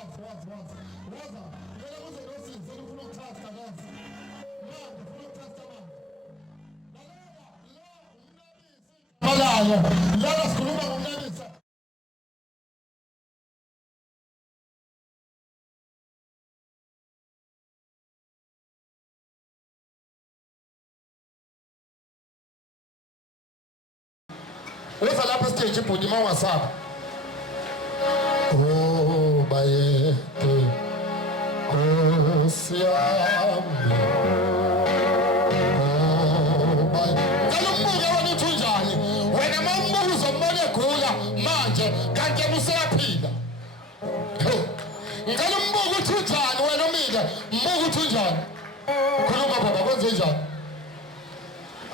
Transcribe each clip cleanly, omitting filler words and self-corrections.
Waza, ngeke kuze nosize ufuna ukuthatha kazi. Manje ufuna ukuthatha manje. Lalela, lo umnabisi. Lala sikhuluma ngomnabisi. Weza lapha stage ibhodi mawasaba. Oh baye. Siyami. Oh baye. Ngalumbuke wena uthi unjani? Wena mawumbuza umbone egula manje kanti yena useyaphila. Ngalumbuke uthi unjani wena umile? Mbuke uthi unjani? Khuluma baba kwenze njani?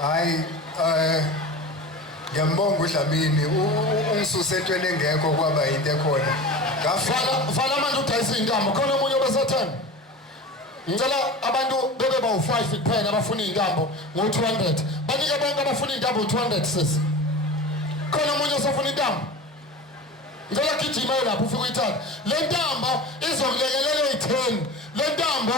Hayi ngiyambonga uDlamini ungisuse entweni engekho kwaba into ekhona. Vala manje udayisa intambo khona umunye obesathanda. Ngicela abantu bebe bawu5 kuphela abafuna intambo ngo200. Banike bonke abafuna intambo u200 sisi. Khona umunye osafuna intambo. Ngicela gijima lapho ufike uyithatha. Le ntambo izokulekelela eyi10. Le ntambo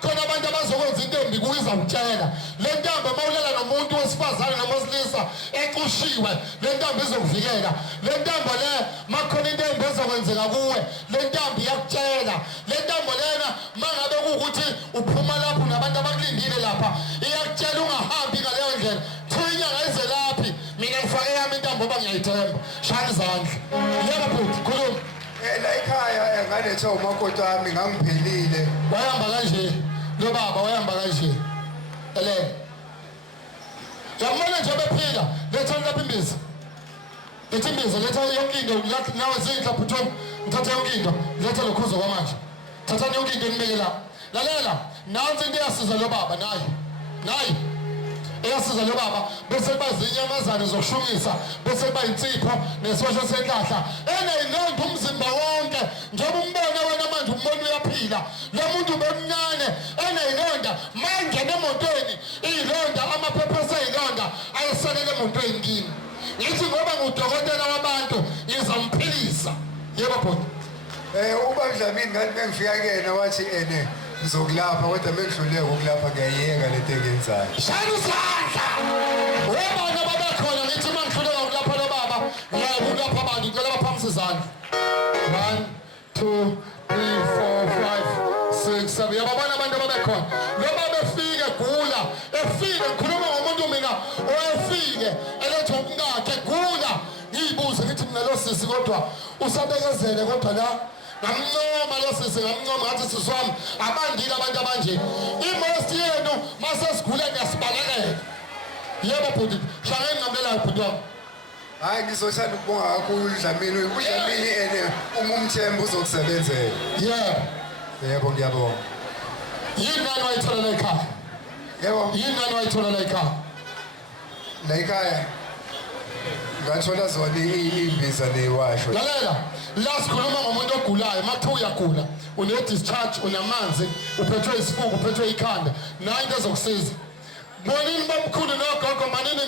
khona abantu abazokwenza into embi kuyiza ukutshela. Le ntambo mawulela nomuntu wesifazane noma wesilisa exushiwe, le ntambo izokuvikela. Le ntambo le makhona into embi ezokwenzeka kuwe, le ntambo iyakutshela. Le ntambo lena mangabe kuukuthi uphuma lapho nabantu abakulindile lapha, iyakutshela ungahambi ngaleyo ndlela. Thuyinyanga izelaphi, mina ngifake yami intambo ngoba ngiyayithemba. Shaya izandla. Yebo bhuti, khuluma. La ekhaya ngaletha umakoti wami ngangiphelile. Wayamba kanje. Lo baba wayamba kanje. Elele. Yabona nje bephila. Letha lapha imbiza. Letha imbiza, letha yonke into nawe zindla bhuthoni. Ngithatha yonke into. Letha lokhuzo kwamanje. Thatha yonke into nibeke la. Lalela, nansi into eyasiza lo baba nayi. Nayi. Eyasiza lo baba bese bazinyamazane zokushumisa bese bayinsipho nesosho senhlahla eneyinondo umzimba wonke njengoba umbona wena manje umbona uyaphila lo muntu bemncane eneyinonda manje nemotweni izilonda amaphepha seyilonda ayisalele emotweni kimi ngithi ngoba ngudokotela wabantu ngizamphilisa. Yebo bhuti. Uba Dlamini ngathi bengifika kuyena wathi ngizokulapha kodwa mengidluleke ukulapha ngiyayeka lento engenzayo. Shaya isandla. Webona babekhona ngithi mangidluleka ukulapha lo baba ngiyakulapha abantu ngicela baphamise izandla. 1 2 3 4 5 6 7. Yababona abantu ababekhona. Lo baba efike egula, efike ngikhuluma ngomuntu mina oyefike elethe umkakhe egula. Ngiyibuze ngithi mina lo sisi kodwa usabekezele kodwa la ngamncoma lo sisi ngamncoma ngathi sisi wami abandile abantu abanje. Imost yenu masesiguleni yasibalekela. Yebo bhuti, shaya engamlela bhuti wami. Hayi ngizothanda ukubonga kakhulu uDlamini. uDlamini umthembu uzokusebenzela. Yebo. Yebo ngiyabonga. Yini nani wayithola la ekhaya? Yebo. Yini nani wayithola la ekhaya? La ekhaya ngathola zona imbiza neyiwasho. Lalela, la sikhuluma ngomuntu ogulayo, makuthiwa uyagula, une-discharge, unamanzi, uphethwe isifuba, uphethwe ikhanda, nayo into ezokusiza. Bonini bomkhulu nogogo manini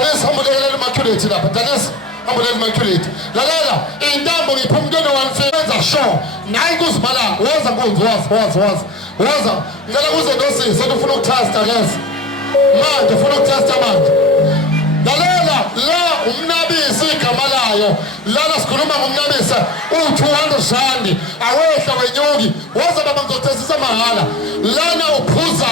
Danisa hambulekelela Immaculate lapha. Danisa hambulekelela Immaculate. Lalela intambo ngiphumntweni wanifenza show. Nayi kuzibalanga. Woza nkunzi woza. Ngicela kuze nosisi ufuna ukuthasta lezi. Manje ufuna ukuthasta manje. Lalela la umnabisi igama layo. Lana sikhuluma ngomnabisa u200 rand. Awehla wenyuki. Woza baba ngizothesisa mahala. Lana uphuza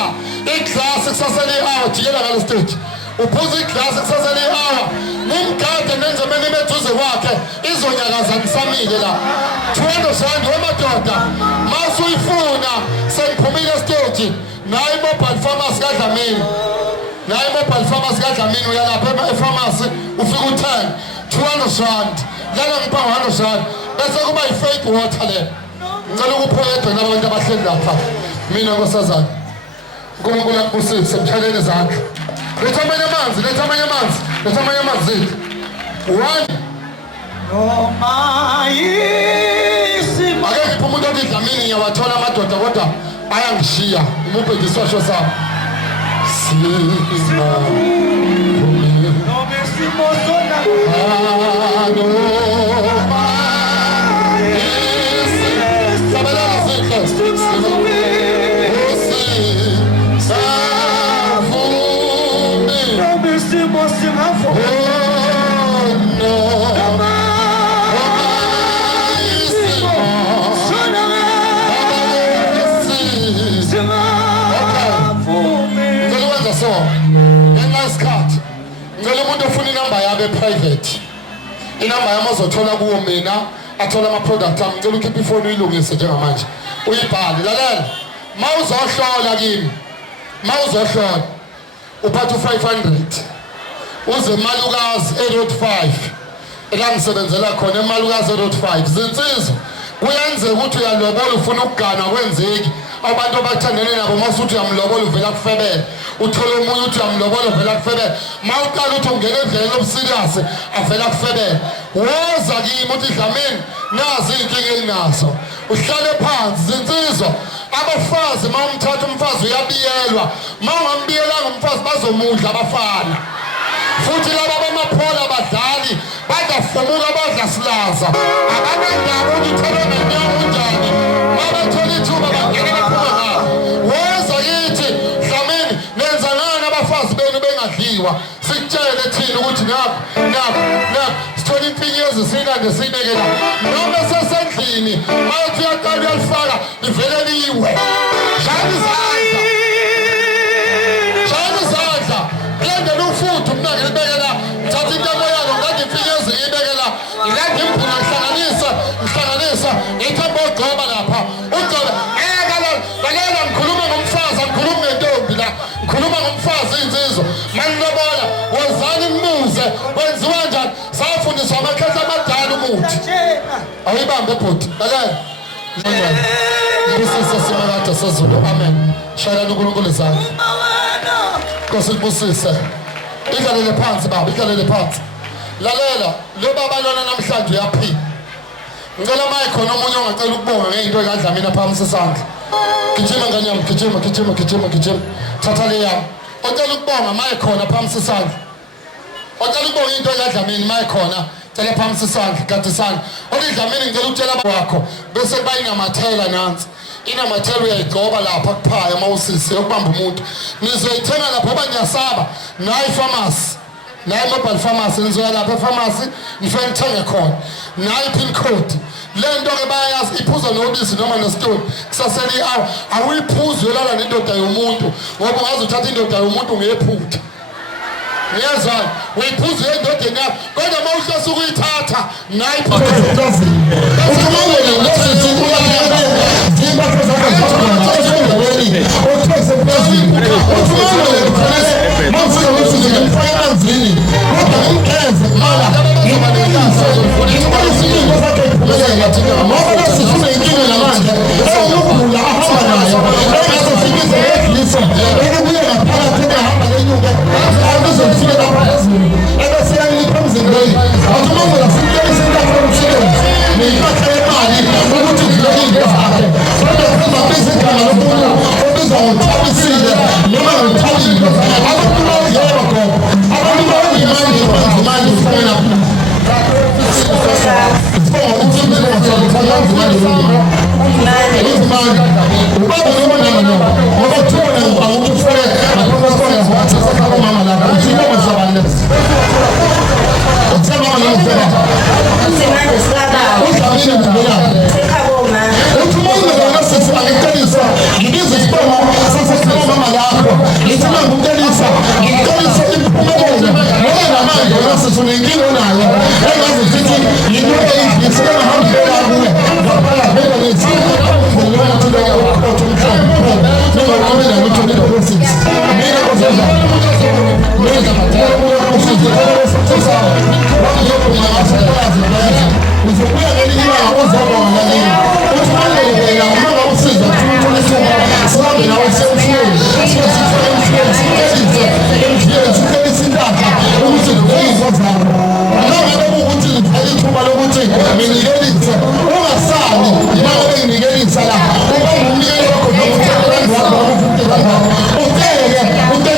iglasi kusasa le-hour jikela ngale stage. Uphuza iglasi kusasa le-hour. Ngumgade nenjemeni imeduze kwakhe izonyakaza ngisamile la. 200 rand wemadoda. Masuyifuna sengiphumile stage. Nayi mobile pharmacy kaDlamini. Nayi mobile pharmacy kaDlamini uyalapha e-pharmacy ufika uthenga 200 rand. Lana ngipha 100 rand. Bese kuba i-faith water le. Ngicela ukuphoyedwe nabantu abahleli lapha. Mina nkosazana. Nkulunkulu akubusise mthalele izandla. Letha amanye amanzi zethu. One. Ake ngipha umuntu othi Dlamini ngiyawathola amadoda kodwa ayangishiya. Umuphe isisho sami. Private. Inamba yami ozothola kuwo mina athola ama-product ami. Ngicela ukhiphe ifoni uyilungise njengamanje. Uyibhale. Lalela. Mawuzohlola kimi. Mawuzohlola. Uphatha u500. Uze eMalukazi eRoad 5. Ela ngisebenzela khona eMalukazi eRoad 5. Zinsizwa. Kuyenzeka ukuthi uyalobola ufuna ukugana kwenzeki. Abantu abathandene nabo masuthi uyamlobola uvela kufebele. Uthola umuntu uthi uyamlobola uvela kufebele. Mawuqala uthi ungena endleleni obusirious avela kufebele. Woza kimi uthi Dlamini nazi inkinga enginazo. Uhlale phansi zinsizwa. Abafazi mawumthatha umfazi uyabiyelwa. Mawungambiyelanga umfazi bazomudla abafana. Futhi laba bamaphola abadlali badafumuka badlasilaza. Abanandaba ukuthi uthole ngenyawo unjani. Mabathola ithuba bangena baphuma ngalo. Woza yithi Dlamini nenza ngani abafazi benu bengadliwa. Sikutshele thina ukuthi nakho sithola impinyezi sinande siyibekela. Noma sesendlini mayethi uyaqala uyalifaka livele liwe. Shayela izandla. Kulendela ufuthu mina ngilibekela. Thatha intambo yalo ngathi impinyezi ngiyibekela. Ngilanda imphuna ngihlanganisa. Ngithambo ogcoba lapha. Ugcoba. Lalela ngikhuluma ngomfazi angikhulumi ngentombi la. Ngikhuluma ngomfazi insizwa. Manilobola wozani nimuze wenziwa njani. Safundiswa amakhetha amadala umuthi. Awuyibambe bhuti. Lalela. Ngibusise simakade sezulu. Amen. Shayela uNkulunkulu izandla. Nkosi kubusise. Idlalele phansi baba, idlalele phansi. Lalela, lo baba lona namhlanje uyaphila. Ngicela maye khona omunye ongacela ukubonga ngeinto kaDlamini phambi sesandla. Gijima nganyama, gijima. Thatha le yami. Ocela ukubonga maye khona phambi sesandla. Ocela ukubonga into kaDlamini maye khona. Cela phambi sesandla, gadisana. Othi Dlamini ngicela ukutshela wakho bese kuba inamathela nansi. Inamathela uyayigcoba lapha kuphaya mawusisi yokubamba umuntu. Nizoyithenga lapha ngoba niyasaba. Nayi pharmacy. Nayi mobile pharmacy nizoya lapha e-pharmacy nifike nithenge khona. Nayi pin code. Le nto ke bayayazi iphuza nobisi noma nesitoni. Kusasele i-hour awuyiphuzi uyolala nendoda yomuntu ngoba ungaze uthatha indoda yomuntu ngephutha. Ngiyazana uyiphuza endodeni yakho kodwa mawuhlose ukuyithatha nayi ngifuna ukukelisa impumelelo ngoba namanje ngasizuna inkinga onayo engazi ukuthi yinto eyibhisi engahambela kuwe ngaphala vele lethi ngilona into yokukhotha umhlaba njengoba lutho leprofits mina kuzenza mina bathatha ukusiza uzobuya ngelinye ilanga uzobona nini uthi manje wena uma usiza uthole sihambe nawe semfuyeni ukuthi ukuzozama noma ukuthi ithuba lokuthi nginikelise ungasali imali enginikelisa la uba ngumnikeli wakho nokuthi uteke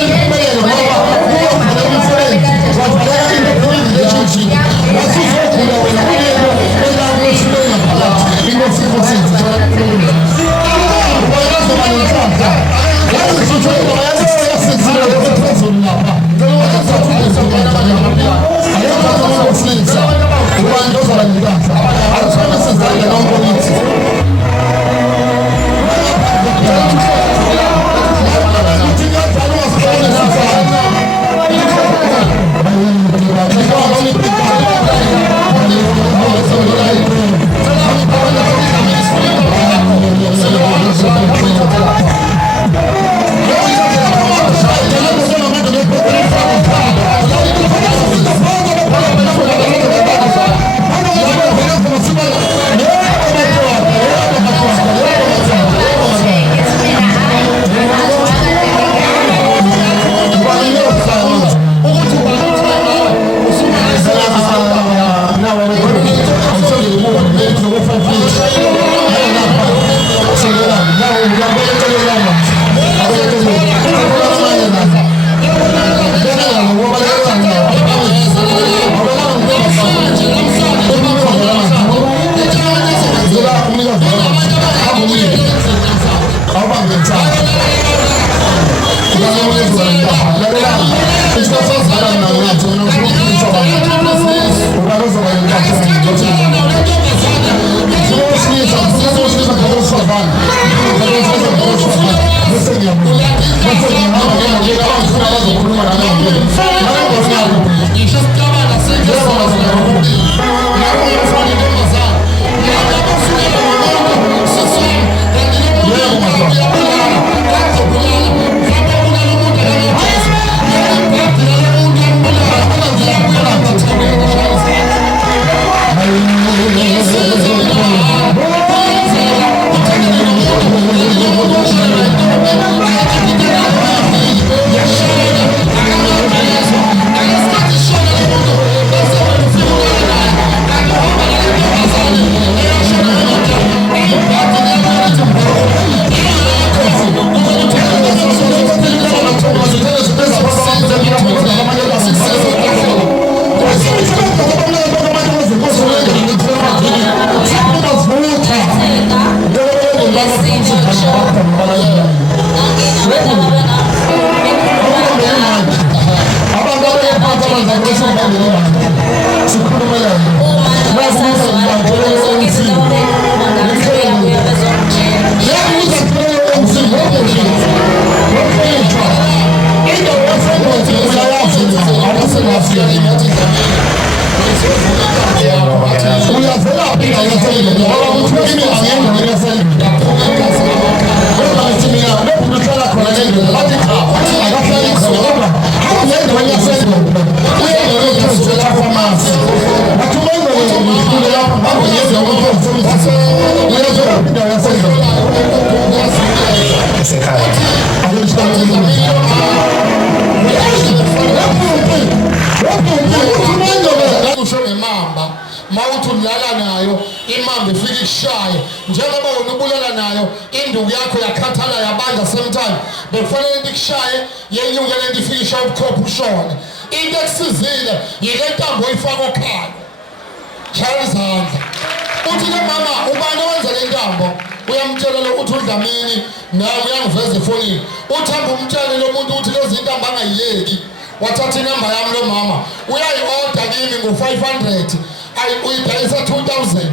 impumelelo ngoba uyovala umsebenzi wavala relationship wasuzogula wena kulento elakusibenga phakathi inosifosisi ubayazoba nenhlanhla yazisuthola yasizile phezulu lapha imambe ifike ikushaye njengoba unobulela nayo induku yakho yakhathala yabanda sometime bekufanele ikushaye yenyuke lento ifike ishaya ubukhopha ushone into ekusizile yile ntambo oyifaka okhalo shaya izandla uthi le mama ubani owenza le ntambo uyamtshela ukuthi uDlamini nawe uyangiveza efonini uthamba umtshele lo muntu ukuthi lezi intambo angayiyeki wathatha inamba yami lo mama uyayi-order kimi ngo-500 uyidayisa 2000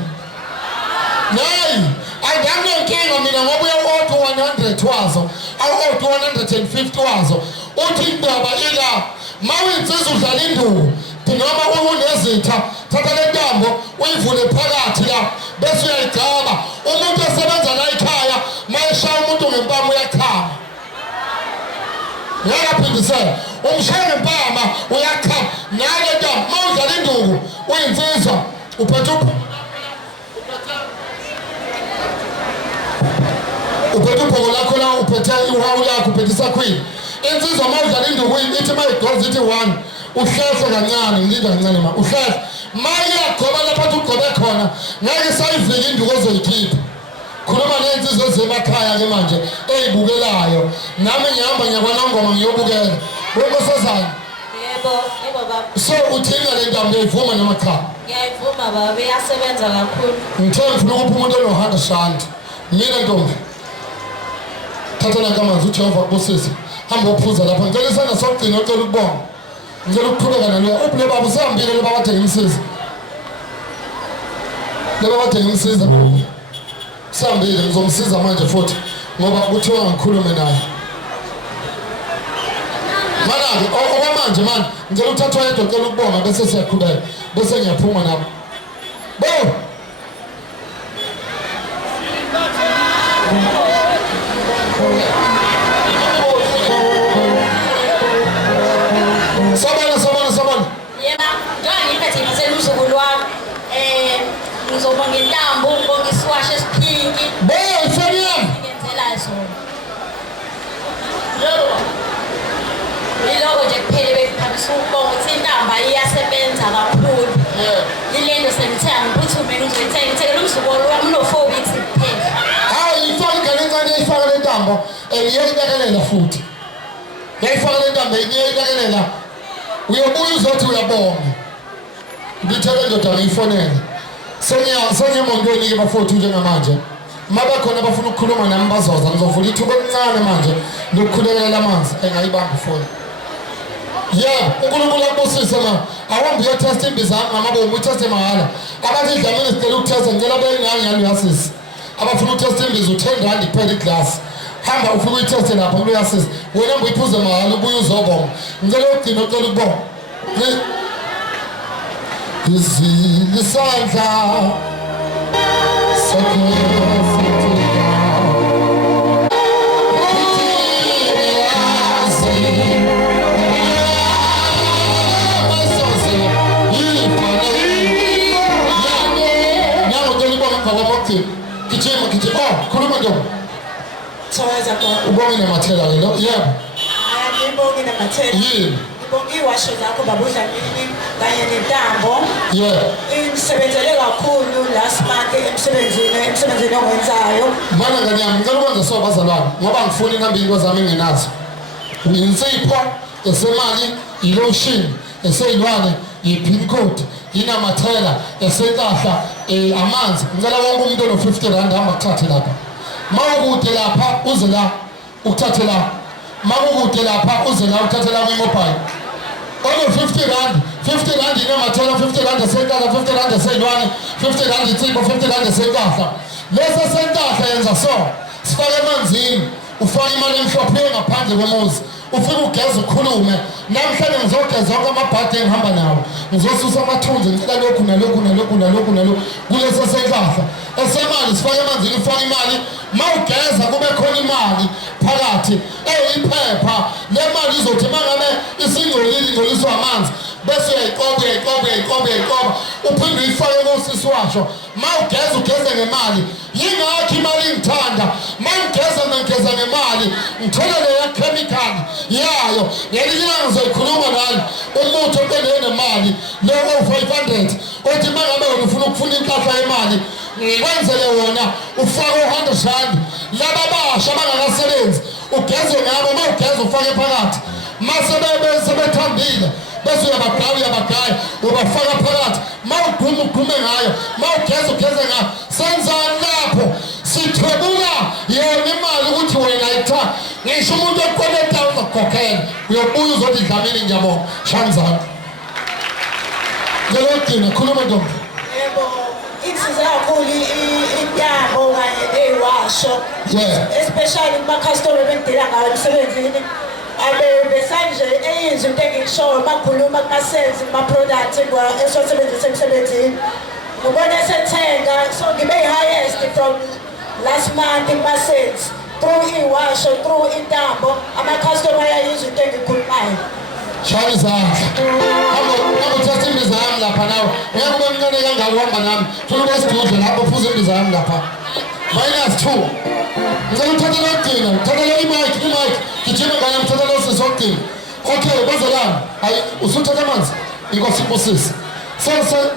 nayi anganenkinga mina ngoba uya-order 100 wazo awu 250 wazo uthi indaba ila mawinsizwa udlala induku noma unezitha thatha le ntambo uyivule phakathi la bese uyayigcaba umuntu osebenza la ekhaya mayeshaya umuntu ngempama uyakhama yaphindisela umshaya ngempama uyakhama nale ntambo mawudlala induku uyinsizwa uphethe ubhoko lakho la uphethe ihawu lakho uphethe isakhwini insizwa mawudlala induku ithi mayigoza ithi 1 uhlehla kancane ngilinda kancane ma uhlehla mayagoba lapha ugobe khona ngeke sayivika induku ozoyikhipha khuluma nensizwa ezemakhaya ke manje eyibukelayo nami ngihamba ngiyakwanongoma ngiyobukela wenkosazana yebo baba so uthinga le ntambo uyayivuma noma cha ngiyayivuma baba iyasebenza kakhulu ngithe ngifuna ukupha umuntu ono-100 mina ntombi thathela kamanzi uJehova kubusise hamba uphuza lapha ngicela isandla sokugcina ocela ukubonga ngicela ukuqhubeka naloya ubule baba usihambile leba kade ngimsiza sihambile ngizomsiza manje futhi ngoba kuthiwa ngikhulume naye mana-ke okwamanje mani ngicela uthathwa yedwa cela ukubonga bese siyaqhubeka bese ngiyaphuma nabo bo sabona yeba njengoba ngiphethe ngisela umzukulu wami ngizobonga intambo ngibonga isiwasho esiphinki mfeni yami ngenzela zona yiloko nje kuphele bekuphambisa ukubonga ukuthi intamba iyasebenza kakhulu yilento sengithe angiphuthume ngizoyithenga ngithengela umzukulu wami uno-4 weeks kuphela hayi ifaka ingane encane yayifaka le ntambo ngiyayibekalela futhi yayifaka le ntambo ngiyayibekalela uyobuya uzothi uyabonga ngithele ndoda ngiyifonele sengiyemondweni-ke bafowethu njengamanje mabakhona bafuna ukukhuluma nami bazoza ngizovula ithuba elincane manje lokukhulekela amanzi engayibamba ifoni yebo unkulunkulu akubusise ma awambe uyothesta imbiza ngamabomu utheste mahhala abathi idlamini sicela ukuthesta ngicela beyingangiyaluyasisi abafuna ukuthesta imbiza u10 kuphela iglasi hamba ufike uyitheste lapha kuluyasisi wena mbe uyiphuze mahhala ubuye uzobonga ngicela ukugcina ocela ukubonga izile isandla khuluma ntombi Thokoza Baba. ubonge namathela ke lo yebo Ngibonge namathela. yini Ngibonge iwasho zakho baba uDlamini kanye nentambo. yebo Imsebenzele kakhulu last month emsebenzini ongenzayo. mana ngani yami ngicela ukwenza so bazalwane ngoba ngifuna ingambi into zami engenazo insipho esemali ilotion eseyilwane i-pin code inamathela esenhlahla amanzi ngicela wonke umuntu ono-50 rand hamba kuthathe lapha mawukude lapha uze la ukuthathe la mawukude lapha uze la ukuthathe la kwimobile ono-50 rand 50 rand inamathela 50 rand esenhlahla 50 rand eseyilwane 50 rand insipho 50 rand esenhlahla lesi esenhlahla yenza so sifake emanzini ufake imali emhlophe ngaphandle komuzi ufike ugeze ukhulume namhlanje ngizogeza onke amabhadi engihamba nawo ngizosusa amathunzi ngicela lokhu nalokhu kulesi esenhlahla esemali sifake emanzini ufake imali mawugeza kube khona imali phakathi iphepha le mali izothi mangabe ingcoliswa amanzi bese uyayiqoba uphinde uyifake kosisi washo ugeze ngemali yingakho imali ngithanda ngigeza ngemali ngithole leya chemical yayo ngelinye ilanga ngizoyikhuluma nani umuntu onemali lo 500 othi mangabe wena ufuna impahla yemali ngikwenzele wona ufake 100 rand laba basha abangakasebenzi ugeze ngabo mawugeza ufake phakathi sebethambile bese uyabagaya ubafaka phakathi mawugume ngayo mawugeze ngayo senzani lapho sithebula yona imali ukuthi wena ayithatha ngisho umuntu okweleta uzokukhokhela uyobuya uzothi Dlamini ngiyabonga shanzana ngiyogcina khuluma ntombi Yebo, insiza kakhulu intambo kanye neyiwazi. iwasho Yeah. especially kuma-customer bengidila ngayo emsebenzini besanje eyinzo into engiyishoyo bakhuluma kuma-sales kuma-product esiwasebenzisa emsebenzini ngibona esethenga so ngibe i-highest from last month kuma-sales through iwasho through intambo ama-customer ayayizwa into engikhulumayo. Shaya izandla. Uthatha imbiza yami lapha nawe. Ngeke ube mncane kangaka uhamba nami. Funa ube sidudle lapho uphuze imbiza yami lapha. -2. Ngicela uthathe lokugcina. Uthathe le mic. Gijima ngane mthathe lo sisi wokugcina. Okay, bazelana. Hayi usuthatha amanzi. Inkosi ibusisi.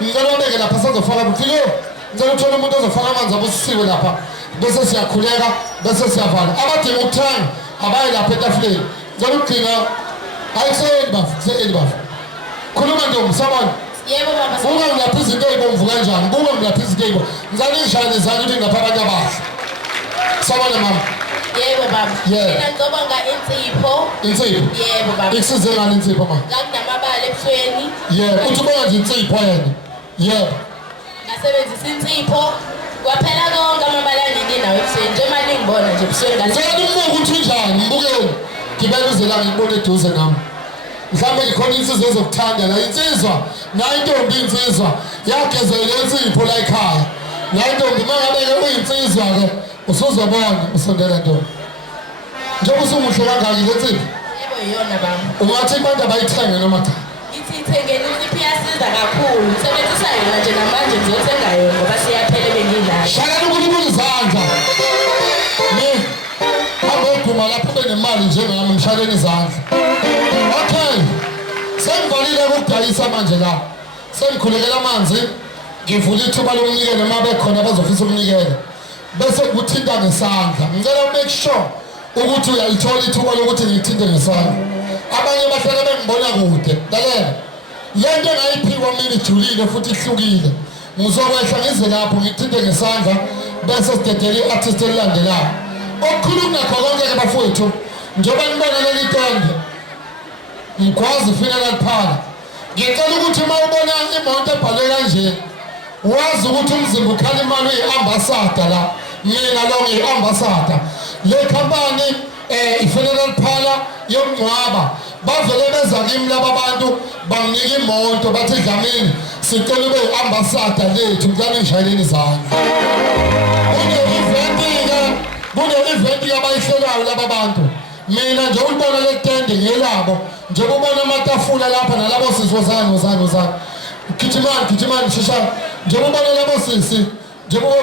Ngicela ubeke lapha sizofaka buthilo. Ngicela uthole umuntu ozofaka amanzi abusisiwe lapha. Bese siyakhuleka, bese siyavala. Abadinga ukuthanga abaye lapha etafuleni. Ngicela ukugcina. Ayiseyeni bafu. Khuluma ntombi sabona. Yebo baba. Buka ngilapha izinto ey'bomvu kanjani. Buka ngilapha izinto ey'bomvu. Ngizake ngishayele izandla ukuthi ngilapha abantu abahle. Sabona mama. Yebo baba. Yeah. Mina ngicabanga insipho. Insipho? Yebo baba. Ikusize ngani insipho mama? Ngakunamabala ebusweni. Yeah. Uthi ubona nje insipho yena. Yebo. Ngasebenzisa insipho. Kwaphela konke amabala anginginawo ebusweni. Njengoba ningibona nje ebusweni Ngicela umbuke ukuthi unjani. Mbukeni. Gibela uzelanga ngibone eduze nami. Mhlawumbe ngikhona insizwa ezokuthanda la insizwa nayo intombi insizwa yagezela insipho la ekhaya. Nayo intombi mangabe-ke uyinsizwa-ke usuzobona usondela ntombi. Njengoba usumuhle kangaka le nsipho. Yebo iyona baba. Ungathi abantu abayithenge noma cha? Ithi ithengeni insipho iyasiza kakhulu. Sebenzisa yona nje namanje ngizothenga yona ngoba siyaphela bengidlala. Shayela uNkulunkulu izandla. Aboguma lapho benemali njengami mshaleni izandla. Okay. Sengivalile ukudayisa manje la. Sengikhulekela amanzi. Ngivula ithuba lomnikelo uma bekhona abazofisa umnikelo. Bese kuthinta ngesandla. Ngicela make sure ukuthi uyalithola ithuba lokuthi ngithinte ngesandla. Abanye bahlala bengibona kude. Lalela. Lento engayiphiwa mina ijulile futhi ihlukile. Ngizokwehla ngize lapho ngithinte ngesandla bese sidedela i-artist elilandelayo. Okukhuluma nakho konke-ke bafowethu njengoba nibona leli tende ngikwazi funeral parlour. Ngicela ukuthi uma ubona imoto ebhalwe kanje wazi ukuthi umzimba ukhala imali uyi-ambassador la. Mina lo ngiyi-ambassador. Le khampani i-funeral parlour yomngcwaba bavele beza kimi laba bantu banginika imoto bathi Dlamini sicela ube yi-ambassador lethu ngicela ngishayeleni izandla. Kune-event abayihlelayo laba bantu. Mina nje ulibona le tende ngelabo. Nje ubona amatafula lapha nalabo sisi wozani. Gijimani shishani. Nje ubona labo sisi. Nje ubona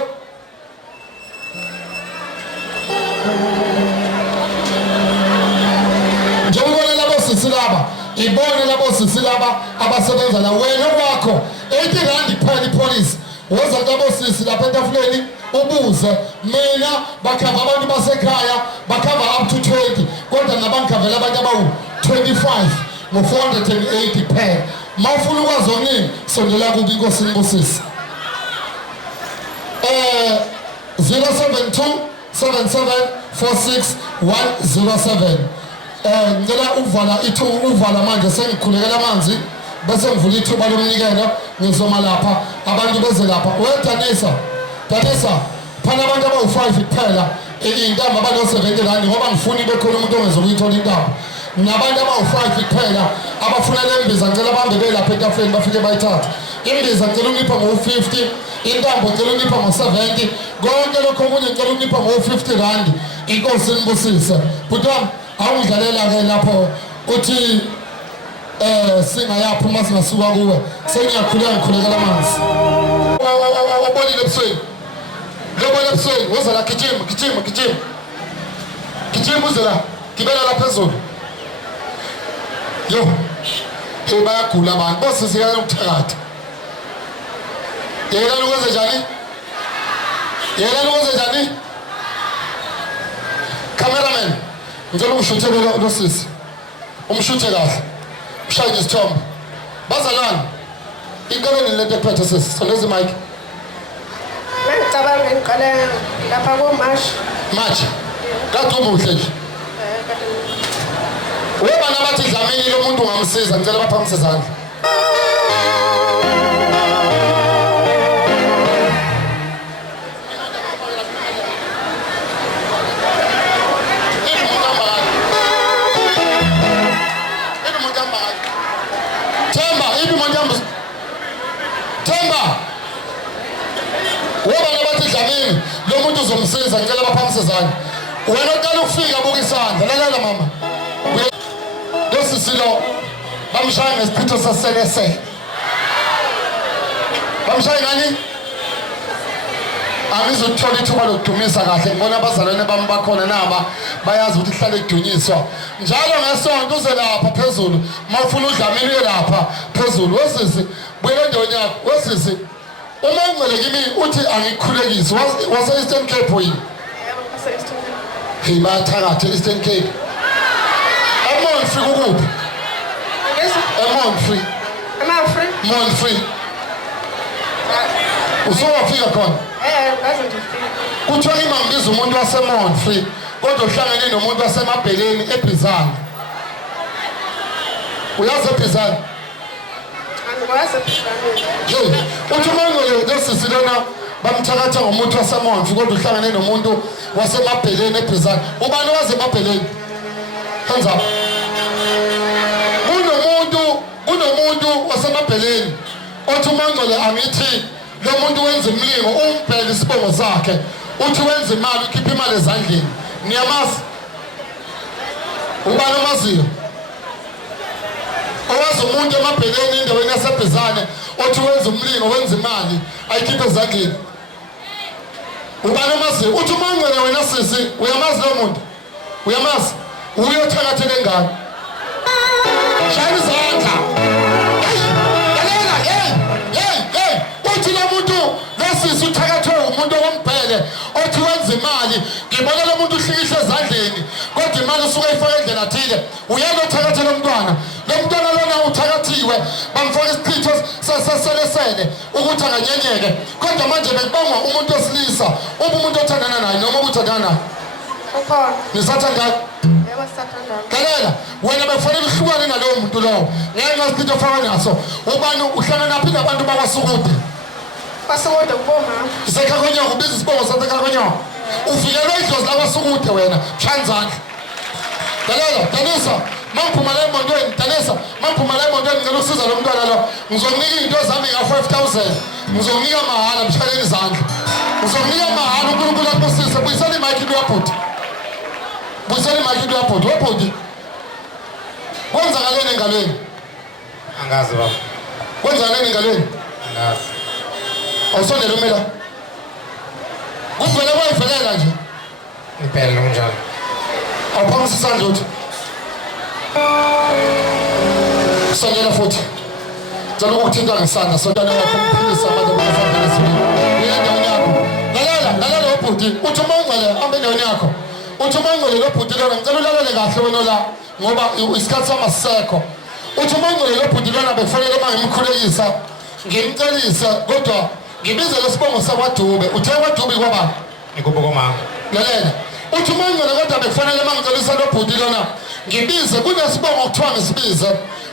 labo sisi laba. Ibone labo sisi laba abasebenza la. Wena wakho 80 rand kuphela ipolice. Woza labo sisi lapha etafuleni. Ubuze mina bakhava abantu basekhaya bakhava up to 20 kodwa nabangikhavela abantu abawu-25 ngo-480 per. Mawufuna ukwazi okuningi sondela kubi inkosi nibusisi. 072 77 46 107. Ngicela uvala manje sengikhulekela amanzi bese ngivula ithuba lomnikelo ngizoma lapha abantu beze lapha. Danisa, phana abantu abawu-5 kuphela iy'ntambo abano-70 rand ngoba ngifuni bekhona umuntu ongezokuyithola intambo. Nabantu abawu-5 kuphela abafuna le mbiza ngicela bahambe belapha etafuleni bafike bayithathe. Imbiza ngicela unipha ngo-50, intambo ngicela unipha ngo-70, konke lokho okunye ngicela unipha ngo-50 rand. Inkosi nibusise. Bhuti wami awungidlalela-ke lapho uthi singayaphi uma singasuka kuwe ngikhulekela amanzi. Wabonile ebusweni. Lobona ebusweni, woza la gijima. Gijima uze la, gibela la phezulu. Yo, bayagula abantu, bosisi yalo ukuthakatha. Yekela ukwenze njani? Cameraman, ngicela ungishuthe lo sisi. Umshuthe kahle. Ushaye isithombe. Bazalwane, inkaleni lento ephethe sisi, sondeza imic. Ngicabanga ngiqale lapha koMashi. Mashi. Kade umuhle nje. Webana bathi Dlamini lo muntu ungamsiza ngicela baphamise izandla. ngisiza ngicela baphamisezane wena uqala ukufika buka isandla lalela mama losisilo bamshaya ngesiphetho saselese bamshaya ngani angizothola ithuba lokudumisa kahle ngibona abazalwane bami bakhona naba bayazi ukuthi ihlale idunyiswa njalo ngesonto uze lapha phezulu mawufuna udlamini uye lapha phezulu wesisi buyele endaweni yakho wesisi uma ungcele kimi uthi angikhulekisi wase Eastern Cape yini hey bathakathe Eastern Cape Monfrey ukuphi Monfrey Monfrey usowafika khona kuthiwa imangibiza umuntu waseMonfrey kodwa uhlangene nomuntu wasemabheleni eBizana uyazi eBizana uthi mangole lesisi lona bamthakatha ngomuntu waseMonfrey kodwa uhlangene nomuntu wasemabheleni eBizana ubani waze emabheleni hands up kunomuntu wasemabheleni othi mangole angithi lo muntu wenza umlingo umbhele isibongo sakhe uthi wenza imali ukhipha imali ezandleni niyamazi ubani omaziyo owazi umuntu emabheleni endaweni yaseBizana othi wenza umlingo wenza imali ayikhiphe ezandleni ubani omaziyo uthi mangcele wena sisi uyamazi lo muntu uyamazi uyothakathela engane shaya izandla uthi lo muntu lesisi uthakathwe umuntu wombhele othi wenza imali ngibona lo muntu uhlikihla ezandleni kodwa imali usuke ayifaka endlela athile uyena uthakathela umntwana lo mntwana lona uthakathiwe bamfaka isichitho saselesele ukuthi akanyenyeke kodwa manje bekubongwa umuntu wesilisa umuntu othandana naye noma uthandana naye nisathandana Kalela wena bekufanele uhlukane nalowo muntu lowo ngenxa yesichitho ofaka naso ubani uhlangana phi nabantu bakwasukude Basukude kuboma isekhakonyoko ubiza isibongo sasekhakonyoko ufikelwe idlozi lakwasukude wena chanzandla Kalela Danisa mangiphuma la emondweni Danisa mangiphuma la emondweni ngicela usiza lo mntwana lo ngizokunika into zami nga-5,000 ngizokunika mahala mshaleni izandla ngizokunika mahala uNkulunkulu akusise buyisela imayikhi luyabhuti buyisela imayikhi luyabhuti webhuti kwenzakaleni engalweni Angazi baba kwenzakaleni engalweni angazi awusondela umela kuvele kwayivelela nje impela kunjalo awuphakamisa isandla uthi sondela futhi ngicela ukuthinta ngesandla sontana wakho umphilisa abantu abafana nezilimo uyendaweni yakho lalela webhuti uthi uma ungcele ambe endaweni yakho uthi uma ungcele lo bhuti lona ngicela ulalele kahle wena la ngoba isikhathi samasisekho uthi uma ungcele lo bhuti lona bekufanele uma ngimkhulekisa ngimcelise kodwa ngibize lesibongo sakwaDube uthe kwaDube kwabani ngikubo komama lalela uthi mangcele kodwa bekufanele mangicelisa lo bhuti lona ngibize kunesibongo kuthiwa ngisibize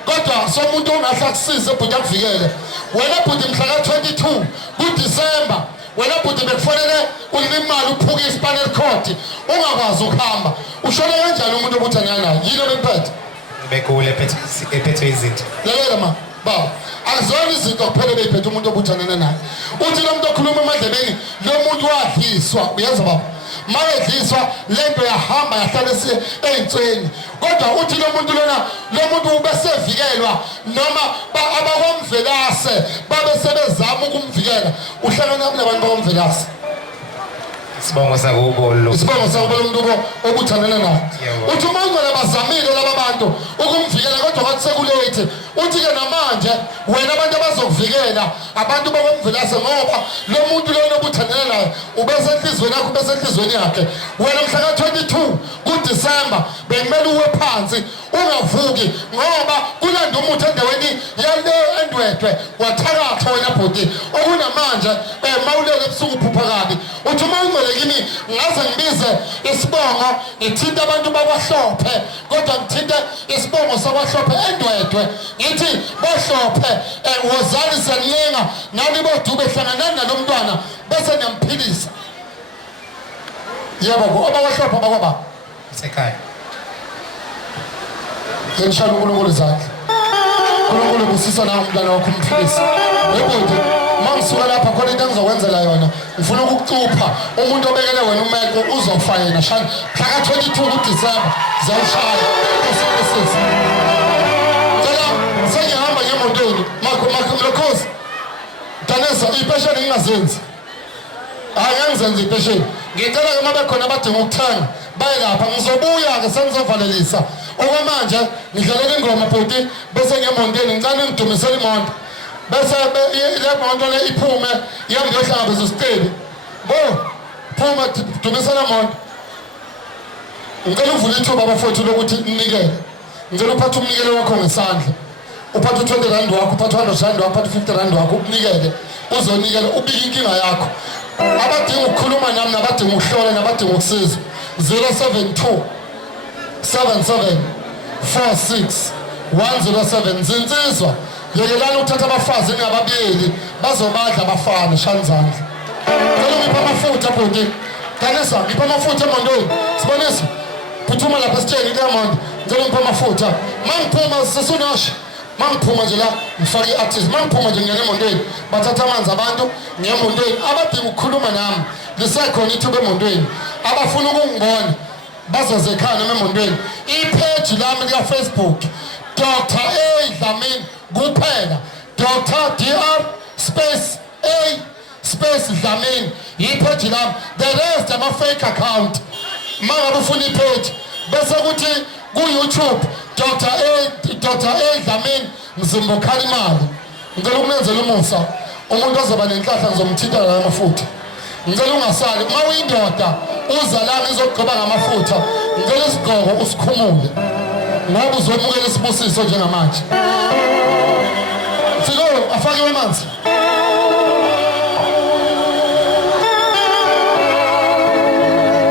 kodwa somuntu ongahle akusize bhuti akuvikele wena bhuti mhla ka-22 kuDisemba wena bhuti bekufanele uline imali uphuke iSpanel Court ungakwazi ukuhamba ushone kanjani umuntu obuthandana naye yini obemphethe bekule ephethwe izinto lalela ma baba akuzona izinto kuphela beyiphethe umuntu obuthandana naye uthi lo muntu okhuluma emadlebeni lo muntu wadliswa uyazi baba mayedliswa lento yahamba yahlala ey'nsweni kodwa uthi lo muntu lona lo muntu ubesevikelwa noma abakwamvelase babe sebezama ukumvikela uhlangana nabantu bakwamvelase isibongo sakubo lo isibongo sakubo lo muntu obuthandana naye uthi mangcele bazamile laba bantu ukumvikela kodwa kwathi sekulethe uthi-ke namanje wena abantu abazokuvikela abantu bakwamvelase ngoba lo muntu lona obuthandana naye ubesenhlizweni yakho ubesenhlizweni yakhe wena mhla ka-22 kuDisemba bekumele uwe phansi ungavuki ngoba kulanda umuthi endaweni yale endwedwe wathakatha wena bhuti okunamanje mawulele ebusuku uphupha kabi uthi mangcele kimi ngaze ngibize isibongo ngithinte abantu bakwahlophe kodwa ngithinte isibongo sakwahlophe endwedwe ngithi bohlophe wozani siyaninga nani boDube hlanganani nalo mntwana bese niyamphilisa yebo abakwahlophe bakwaba sekhaya ngishaya uNkulunkulu izandla uNkulunkulu busisa nawe umntwana wakho umphilisa yebo Mangisuka lapha khona into engizokwenzela yona. Ngifuna ukucupha umuntu obekele wena umeko uzofa yena shani. Mhla ka-22 kuDisemba ziyashaya. Usisi. Ngicela sengihamba ngemotweni. Mlokhozi. Danesa ipesheni ngingazenzi. Angizenzi ipesheni. Ngicela ke mabe khona abadinga ukuthenga baye lapha ngizobuya ke sengizovalelisa. Okwamanje ngidlalela ingoma bhuti bese ngemontweni ngicela ngidumisele imonto. Bese le monto le iphume yami yohlangabeza usitebi. Phuma dumisela monto. Ngicela uvule ithuba abafowethu lokuthi ninikele. Ngicela uphathe umnikelo wakho ngesandla. Uphathe 20 rand wakho, uphathe 100 rand wakho, uphathe 50 rand wakho ukunikele. Uzonikela ubike inkinga yakho. Abadinga ukukhuluma nami nabadinga ukuhlola nabadinga ukusiza 072 77 46 107 zinsizwa yekelani uthatha abafazi ngababili bazobadla abafana shanzandla. Ngicela ngipha amafutha bhuti. Danesa ngipha amafutha emondweni. Sibonisa. Phuthuma lapha sitsheni lemonto. Ngicela ngipha amafutha. Mangiphuma sesunosha. Mangiphuma nje la ngifaka iartist. Mangiphuma nje ngene emondweni. Bathatha amanzi abantu ngemondweni abadinga ukukhuluma nami. Lisekhona ithuba emondweni. Abafuna ukungibona bazoze ekhaya nami emondweni. Ipage lami lika Facebook Dr. A Dlamini kuphela. Dr. DR space A space Dlamini ipage lami. The rest ama fake account. Mangabe ufuna ipage bese kuthi ku YouTube Dr. A Dlamini Mzimba Khalimali. Ngicela ukunenzela umusa umuntu ozoba nenhlahla ngizomthinta la amafutha. Ngicela ungasali uma uyindoda uza la ngizogcoba ngamafutha. Ngicela isigqoko usikhumule ngoba uzomukela isibusiso njengamanje. Silo afake amanzi.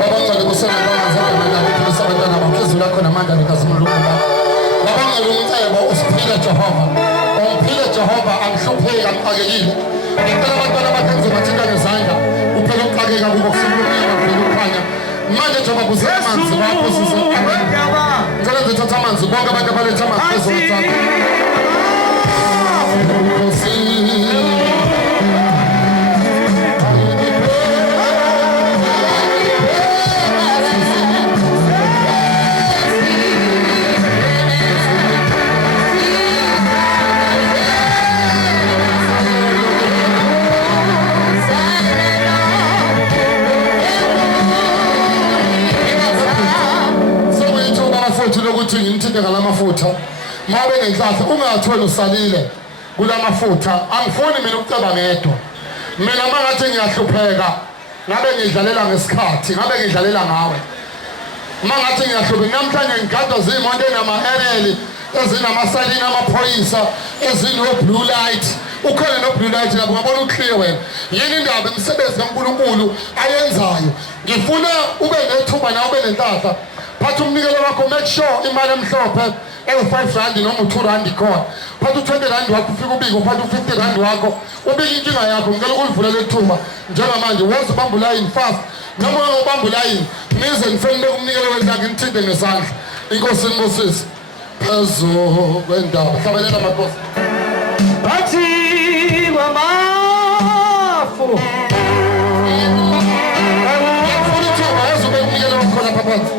Baba ngicela kusena amanzi abana ukuphilisa abantwana baphezulu lakho namandla likazimlungu. Baba ngicela umcebo usiphile Jehova. Umphile Jehova angihlupheki angixakekile. Ngicela abantwana bakhenze bathinta ngezandla. Uphela ukuxakeka kubo kusemlungwini kuphela ukukhanya. Manje njengoba kuze amanzi lapho size. Ngicela ngithatha amanzi bonke abantu abaletha amanzi bezothatha. Ukuthi ngimthinte ngalamafutha mabe nenhlahla ungatholi usalile kulamafutha. Angifuni mina ukuceba ngedwa. Mina mangathi ngiyahlupheka ngabe ngidlalela ngesikhathi ngabe ngidlalela ngawe. Mangathi ngiyahlupheka namhlanje ngigadwa zimonto enama-aerial ezinamasalini amaphoyisa ezino blue light. Ukhona no blue light lapho ngabona uclear wena. Yini indaba imisebenzi kaNkulunkulu ayenzayo. Ngifuna ube nethuba nawe ube nenhlahla. Phatha umnikelo wakho make sure imali emhlophe ewu5 rand noma u2 rand ikhona. Phatha u20 rand wakho ufike ubike uphatha u50 rand wakho ubike inkinga yakho. Ngicela ukuvulele ithuba njengamanje woza ubamba ulayini fast noma ubamba ulayini nize ngifanele umnikelo wenzake ngithinte ngesandla. Inkosi Moses phezu kwendaba hlabelela amakhosi bathi mamafu ngifuna ithuba yazobe umnikelo wakho lapha phansi.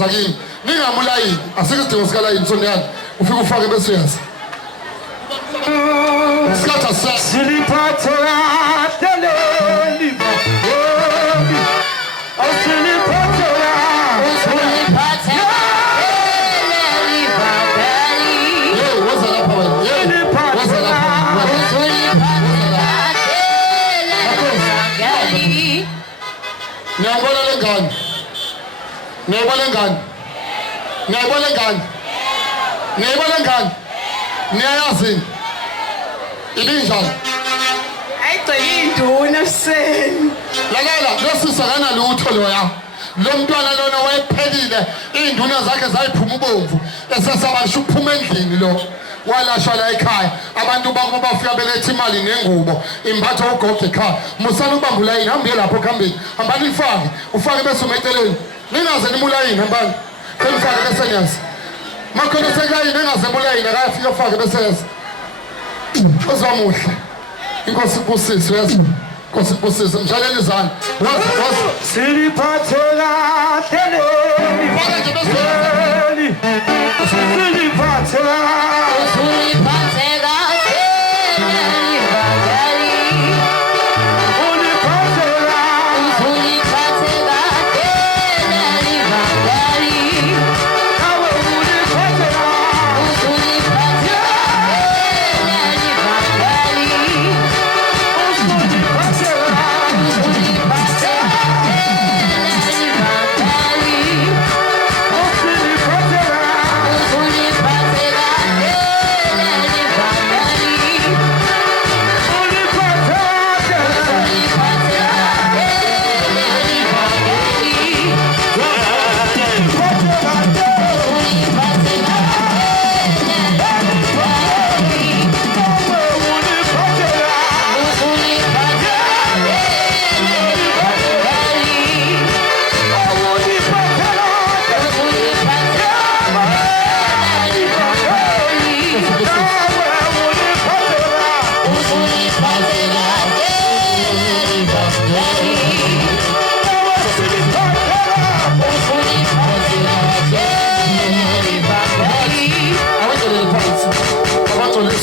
zoza kimi ningamulayini asike sidingo sikalayini sondiyani ufike ufake bese uyazi sikhatha siliphathe kadeleni siliphathe Niyayibona ngani? Niyayazi? Ibinjani? ayigcwele induna seni Lalela, losisa kanalutho loya. Lo mntwana lona wayephelile, induna zakhe zayiphuma ubomvu. Esesabasha ukuphuma endlini lo. Walashwa la ekhaya. Abantu bonke bafika belethe imali nengubo. Imbatho ugogo ekhaya. Musana ubamba ulayini, hambe lapho khambeni. Hambani ifake, ufake bese umeceleni. Ningaze nimulayini hambani. Semfake bese niyazi. Makhona sekayi nengaze mulayini akafika ufake bese yazi. Ozamuhle. Inkosi kusisi yazi. Inkosi kusisi mshaleni izandla. Wazi. siliphathe kadeleni Faka nje bese. siliphathe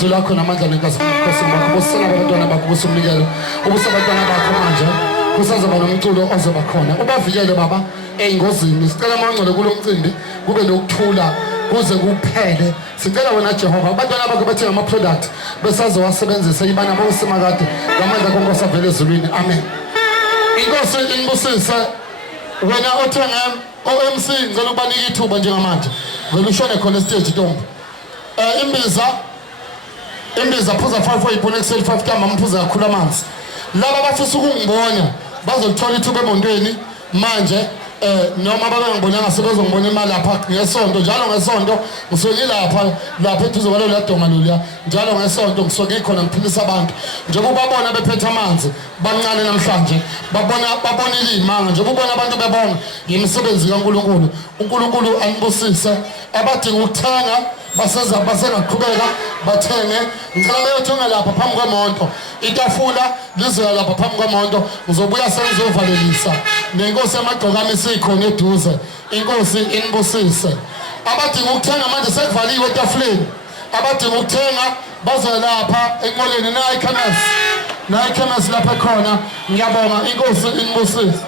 lakho namandla nenkazi Nkosi bakho bosana abantwana bakho bosumnikelo ubusa abantwana bakho manje kusazoba nomculo ozoba khona ubavikele baba engozini sicela amangcwele kulo mcimbi kube nokuthula kuze kuphele sicela wena Jehova abantwana bakho bethenga ama product besazowasebenzisa ibana bosemakade ngamandla konke avela ezulwini amen. Inkosi inibusise wena othenga OMC ngicela ukubanika ithuba njengamanje vele ushone khona stage Ntombi imbiza phuza 5 oyibona ekuseni 5 ntamba mphuza kakhulu amanzi laba bafisa ukungibona bazolithola ithuba emondweni manje noma babengibonanga sebezongibona imali lapha ngesonto njalo ngesonto ngisuke lapha eduze kwalo ladonga loluya njalo ngesonto ngisuke ngikhona ngiphilisa abantu njengoba babona bephethe amanzi bancane namhlanje babona ilimanga njengoba ubona abantu bebonga ngimisebenzi kaNkulunkulu uNkulunkulu anibusise abadinga ukuthenga basengaqhubeka bathenge ngicela beyothenga lapha phambi kwemonto itafula lizoya lapha phambi kwemonto ngizobuya sengizovalelisa nenkosi yamagqokami isikhona eduze inkosi inibusise abadinga ukuthenga manje sekuvaliwe etafuleni abadinga ukuthenga bazoya lapha enqoleni nayi chemist lapha khona ngiyabonga inkosi inibusise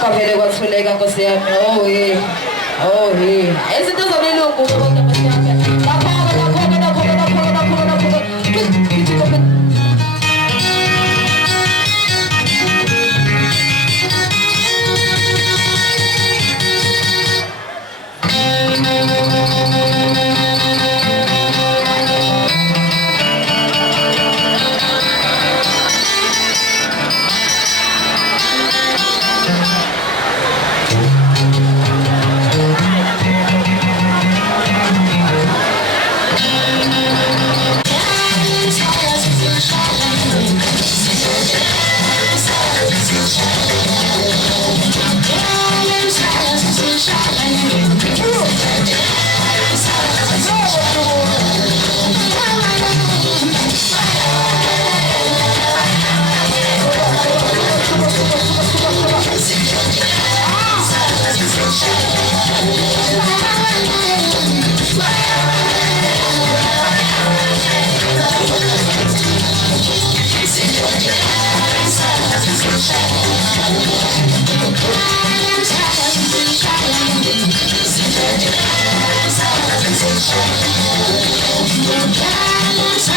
Kwavele kwathuleka Nkosi yami. Oh izinto zobelungu kodwa Nkosi yami. Lapha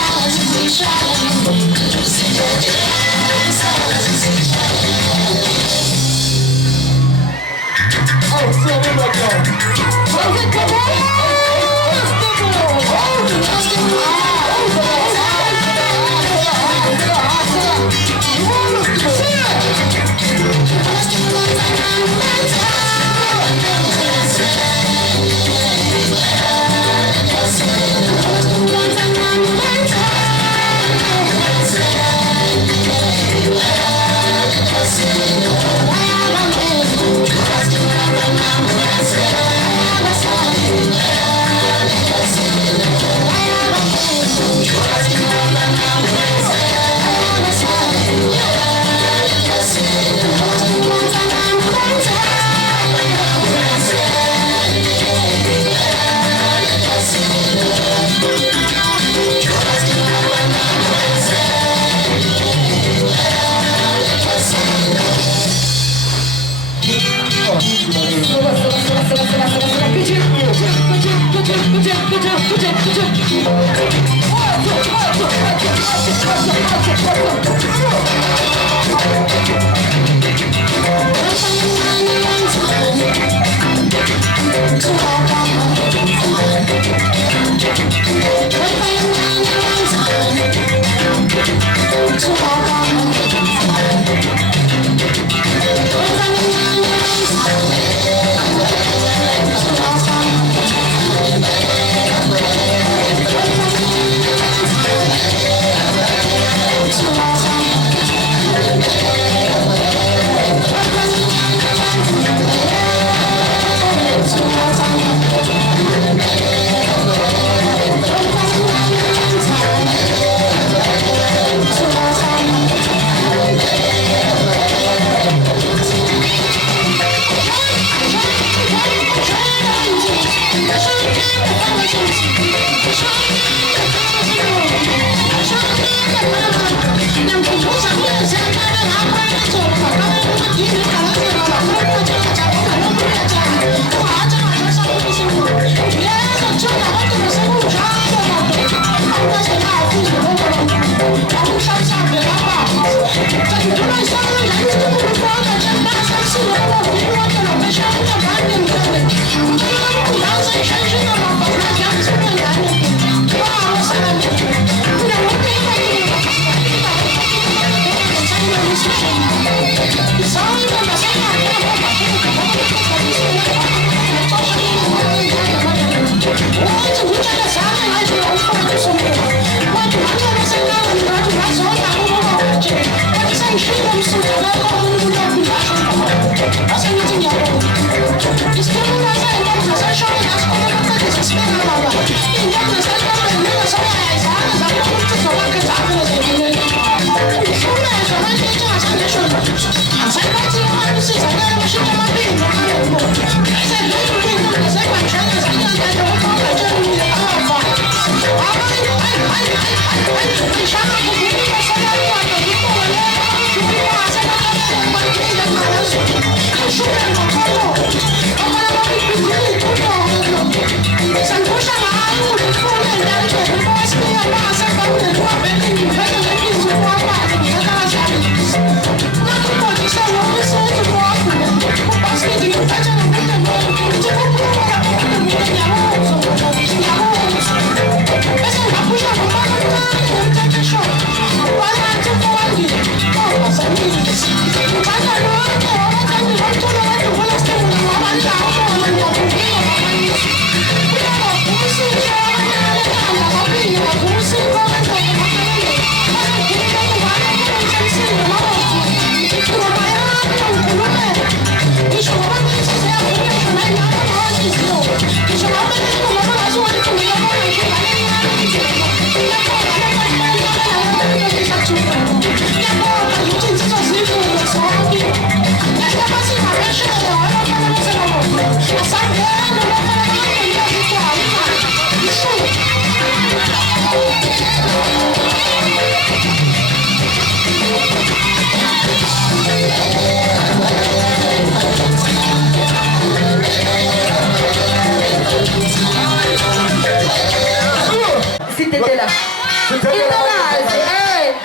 C'était là.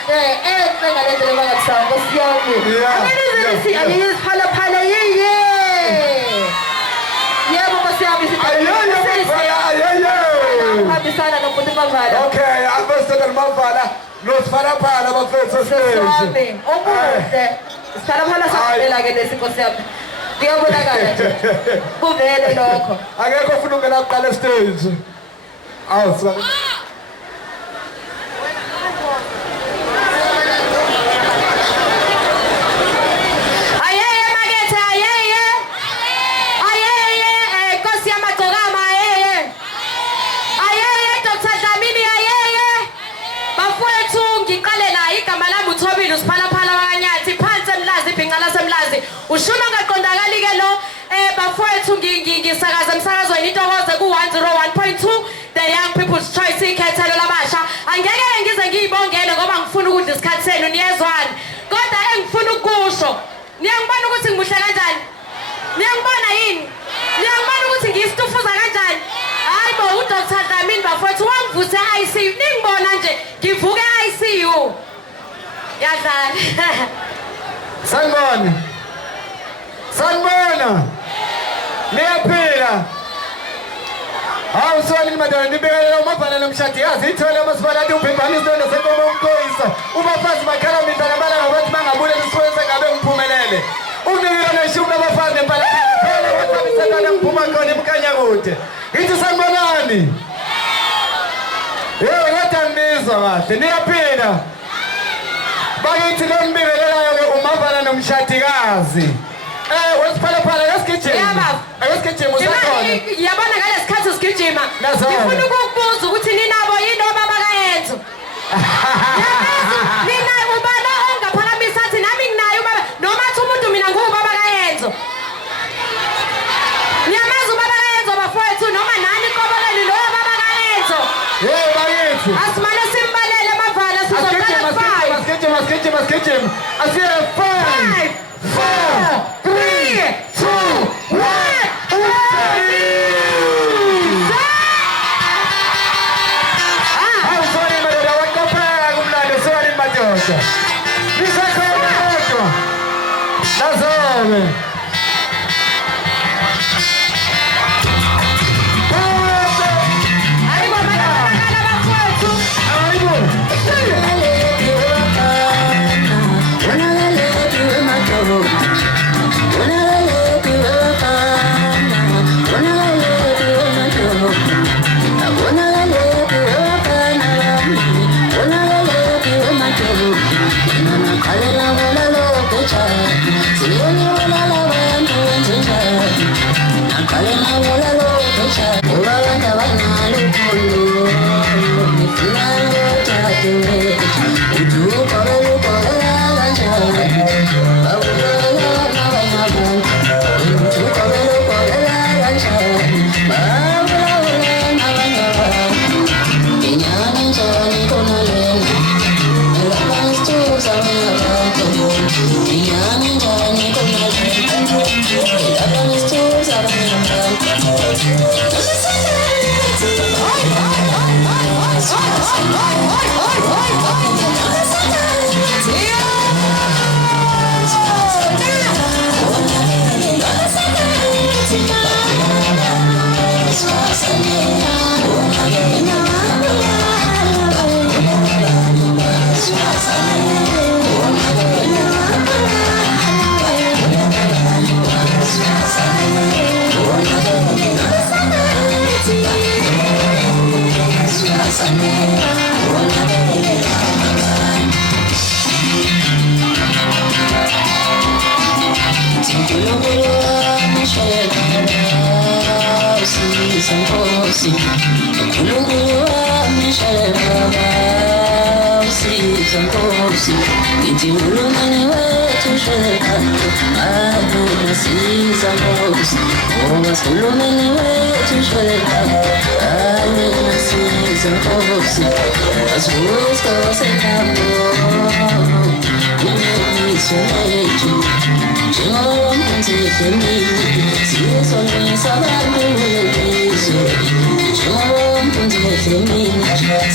engalendele bangathanga Nkosiyami. Angenizisi ayiziphala yiye. Yebo Nkosiyami sihambisana nomuntu Mavala. Okay, abasithatha Mavala nosiphalaphala bafethu stage. Okuhle. Siphalaphala sakudela ke lesi Nkosiyami. Kuyabonakala nje. Kuvele lokho. Akekho ufuna ungena kuqala stage. Awusaka. Ushuna ngaqondakali ke lo bafowethu ngisakaza emsakazweni intokoze ku 101.2 the young people's choice ikhethelo labasha angeke ngize ngiyibongele ngoba ngifuna ukuthi isikhathi senu niyezwana kodwa engifuna ukusho niyangibona ukuthi ngimuhle kanjani niyangibona yini niyangibona ukuthi ngiyistufuza kanjani hayibo uDr Dlamini bafowethu wangivuse ICU ningibona nje ngivuke ICU yadlala Sanibona. Niyaphila. Hawu sona madodana nibekela uMavala nomshadikazi ithole amasipalati ubhebhana isonto senkomo umkhoyisa. Ubafazi bakhala mihla namalanga bathi bangabule isikhwenze ngabe ngiphumelele. Unikela neshumi abafazi empalati. Phela bathi sekala ngiphuma khona ebukhanya kude. Ngithi sanibonani. Ngathandizwa kahle. Niyaphila. Bakithi lo mbibelelayo ke uMavala nomshadikazi. Wesiphalaphala yasigijima. Ayasigijima usakhona. Yabona ngalesikhathi usigijima. Ngifuna ukukubuza ukuthi ninabo yini obaba kayenzo. Nina ubaba ongaphakamisa athi nami nginayo ubaba noma athi umuntu mina ngubaba kayenzo. Niyamazi ubaba kayenzo bafowethu noma nani qoboleni lo baba kayenzo. Bakithi. Asimane simbalele Mavala sizobhala 5. Sigijima. Asiye 5. 4, 3, 2, 1. Sorry, madodana wakophela kumlando sorry madoda. Nisakhona kodwa. Lazome. Hayibo madodana bafowethu. Hayibo.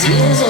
Sizo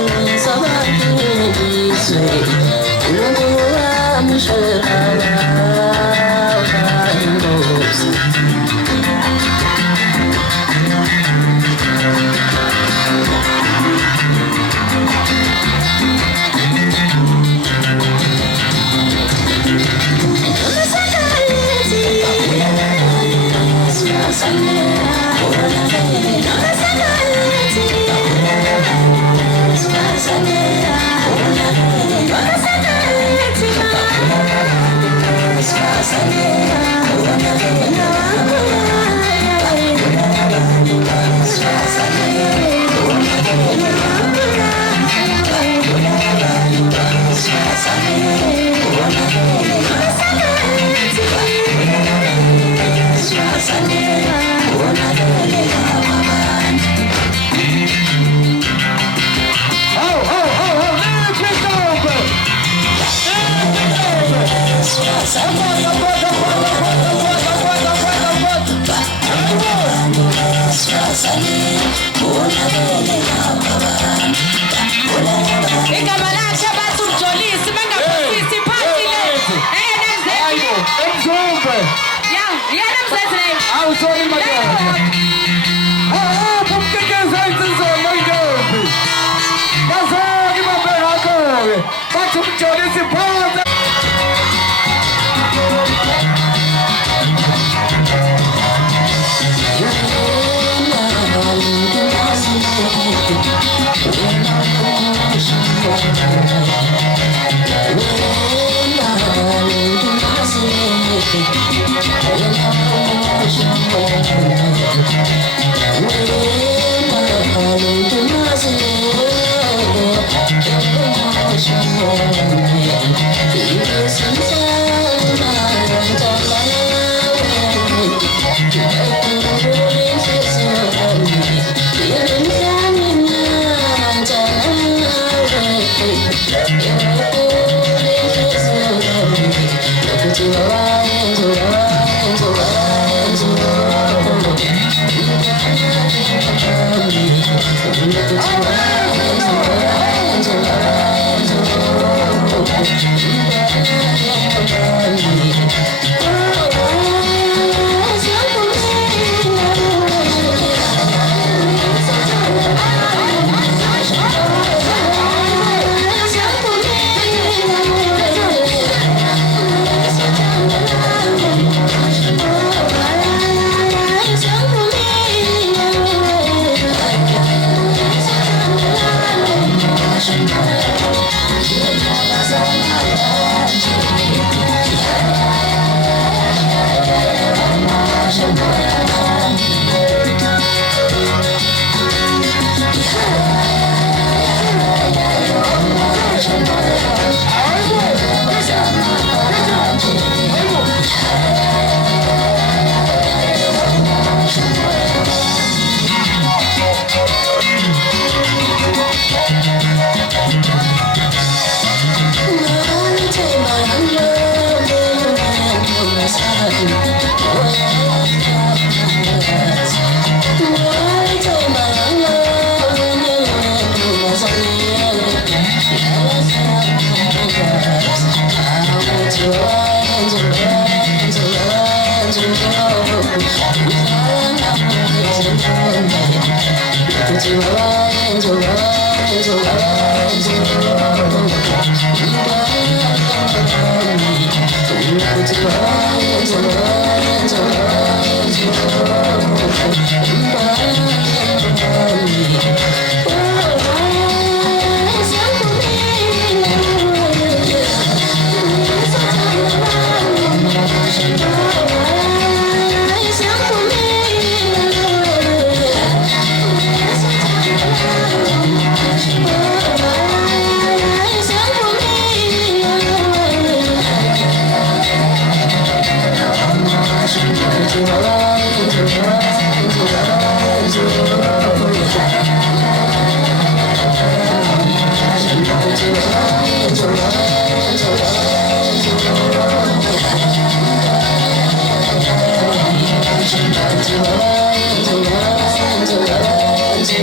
Give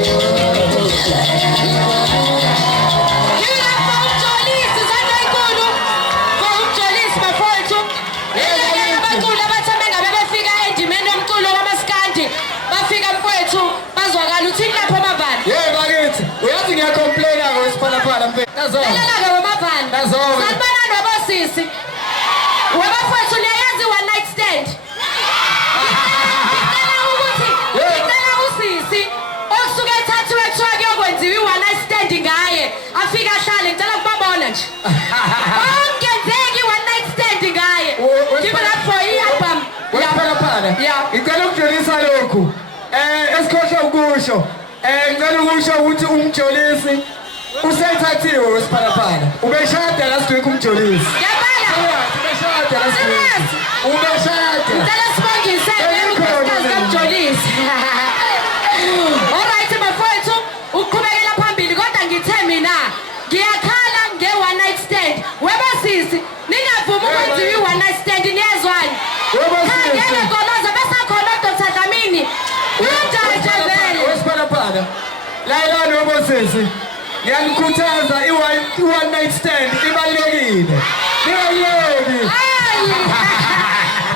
it up for Johnny. Ngazonke. Lalela-ke wemavana. Ngazonke. Sanibona nobosisi. Webafowethu niyayazi one night stand. Ngicela usisi osuke ethathiwe kuthiwa kuyokwenziwa i-one night stand ngaye. Afike ahlale ngicela ukubabona nje. Ongenzeki i-one night stand ngaye. Give it up for i-album. Wephalaphala. Yeah. Ngicela ukujolisa lokhu. Esikhohlwe ukusho. Ngicela ukusho ukuthi umjolisi usethathiwe wesiphalaphala. Ubeshada last week umjolisi. Ngiyabala. Ubeshada last week. Serious? Ubeshada. Ngicela sibongise unkosikazi kaMjolisi. Alright bafowethu ukuqhubekela phambili kodwa ngithe mina ngiyakhala nge-one night stand. Webasisi ningavumi ukwenziwa i-one night stand niyezwani? Khangele Goloza bese khona uDr. Dlamini. Unjaje vele. Wesiphalaphala. Layilani wobosisi. Ngiyanikhuthaza i-one night stand ibalulekile. Ningayiyeki.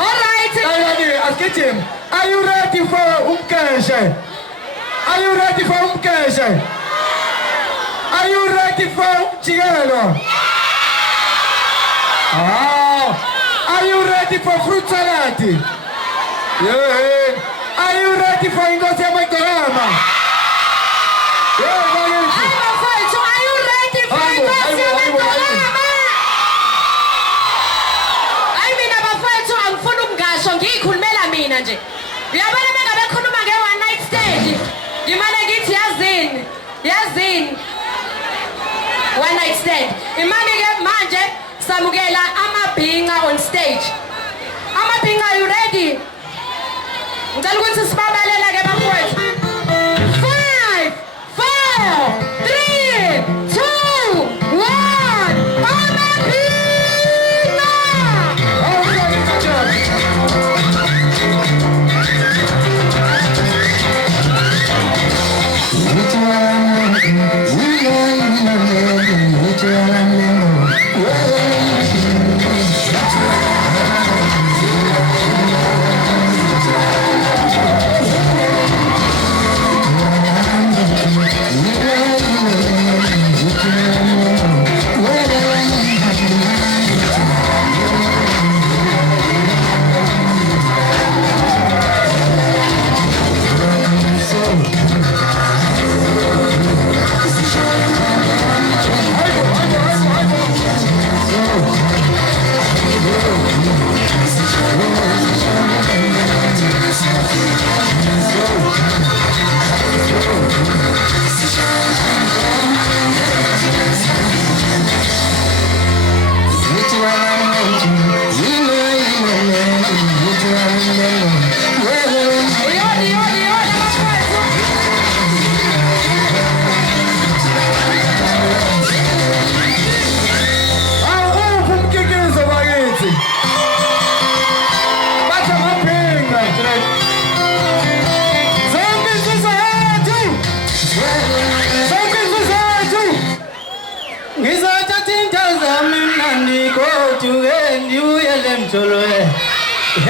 Alright. Layilani asigijime. Are you ready for umkeshe? Are you ready for umkeshe? Are you ready for umjikelo? Are you ready for fruit salad? Yeah. Are you ready for inkosi yamagorama? Yeah, bakithi. Hayi bafowethu, are you ready for inkosi yamagorama? Hayi mina bafowethu angifuni ukungasho ngiyikhulumela mina nje. Uyabona mengabe khuluma nge-one night stand. Ngimane ngithi yazini. One night stand. Imane-ke manje samukela amabhinqa on stage. Amabhinqa, are you ready? Ngicela ukuthi sibabalele-ke bafowethu. 5, 4, 3, 2, 1.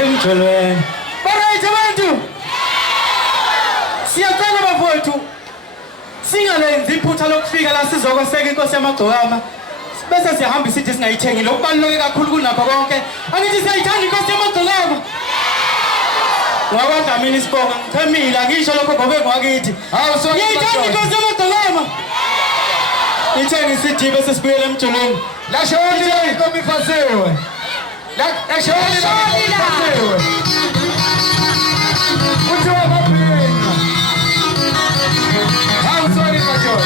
Emjolweni. Barayithi abantu. Siyacela bafowethu. Singalenzi iphutha lokufika la sizokweseka inkosi yamagcokama. Bese siyahamba isithi singayithengi lokubaluleke kakhulu kunakho konke. Angithi siyayithanda inkosi yamagcokama. Ngakwadla mina isibonga ngithemile ngisho lokho ngobe ngwakithi. Hawu so ngiyayithanda inkosi yamagcokama. Ngithenga isithi bese sibuyele emjolweni. La shoni inkosi ifasiwe. La shoni ifasiwe. Uthi wabaphinga. Hawu sorry major.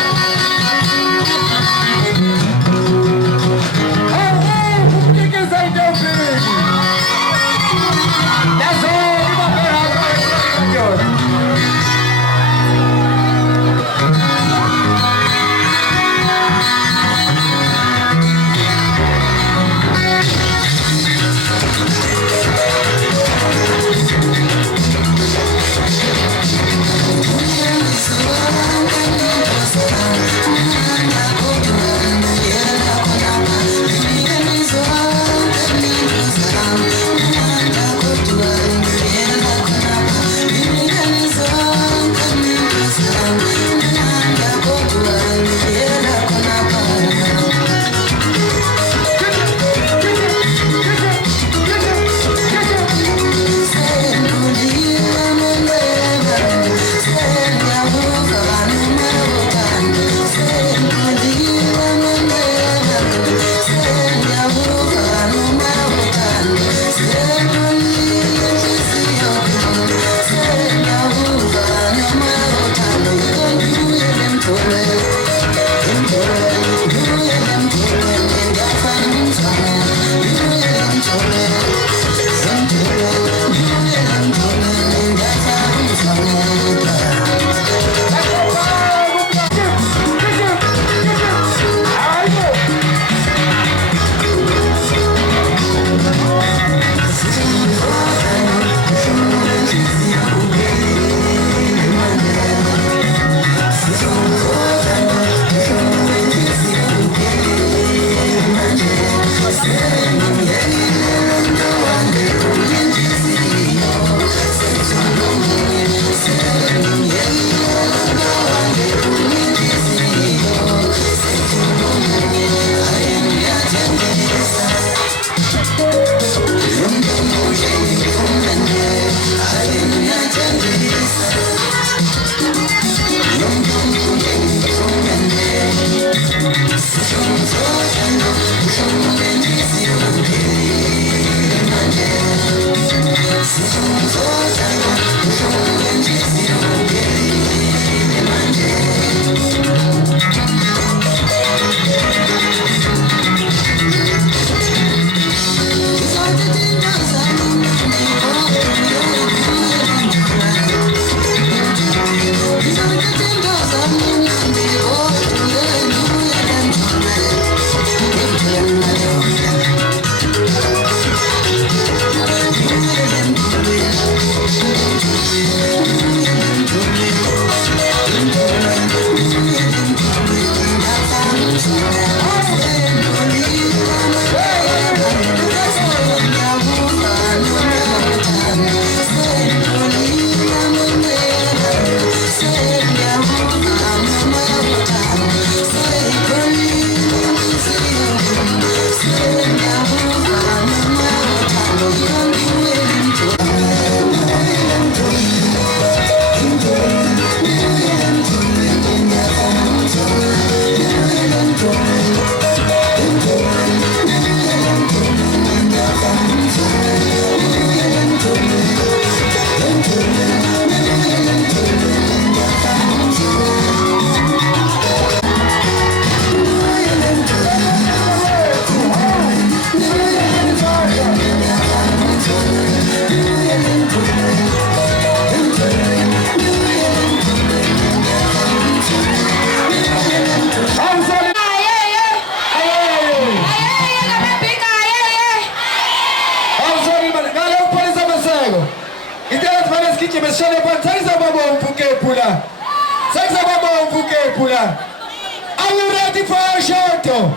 Are you ready for a shot? Are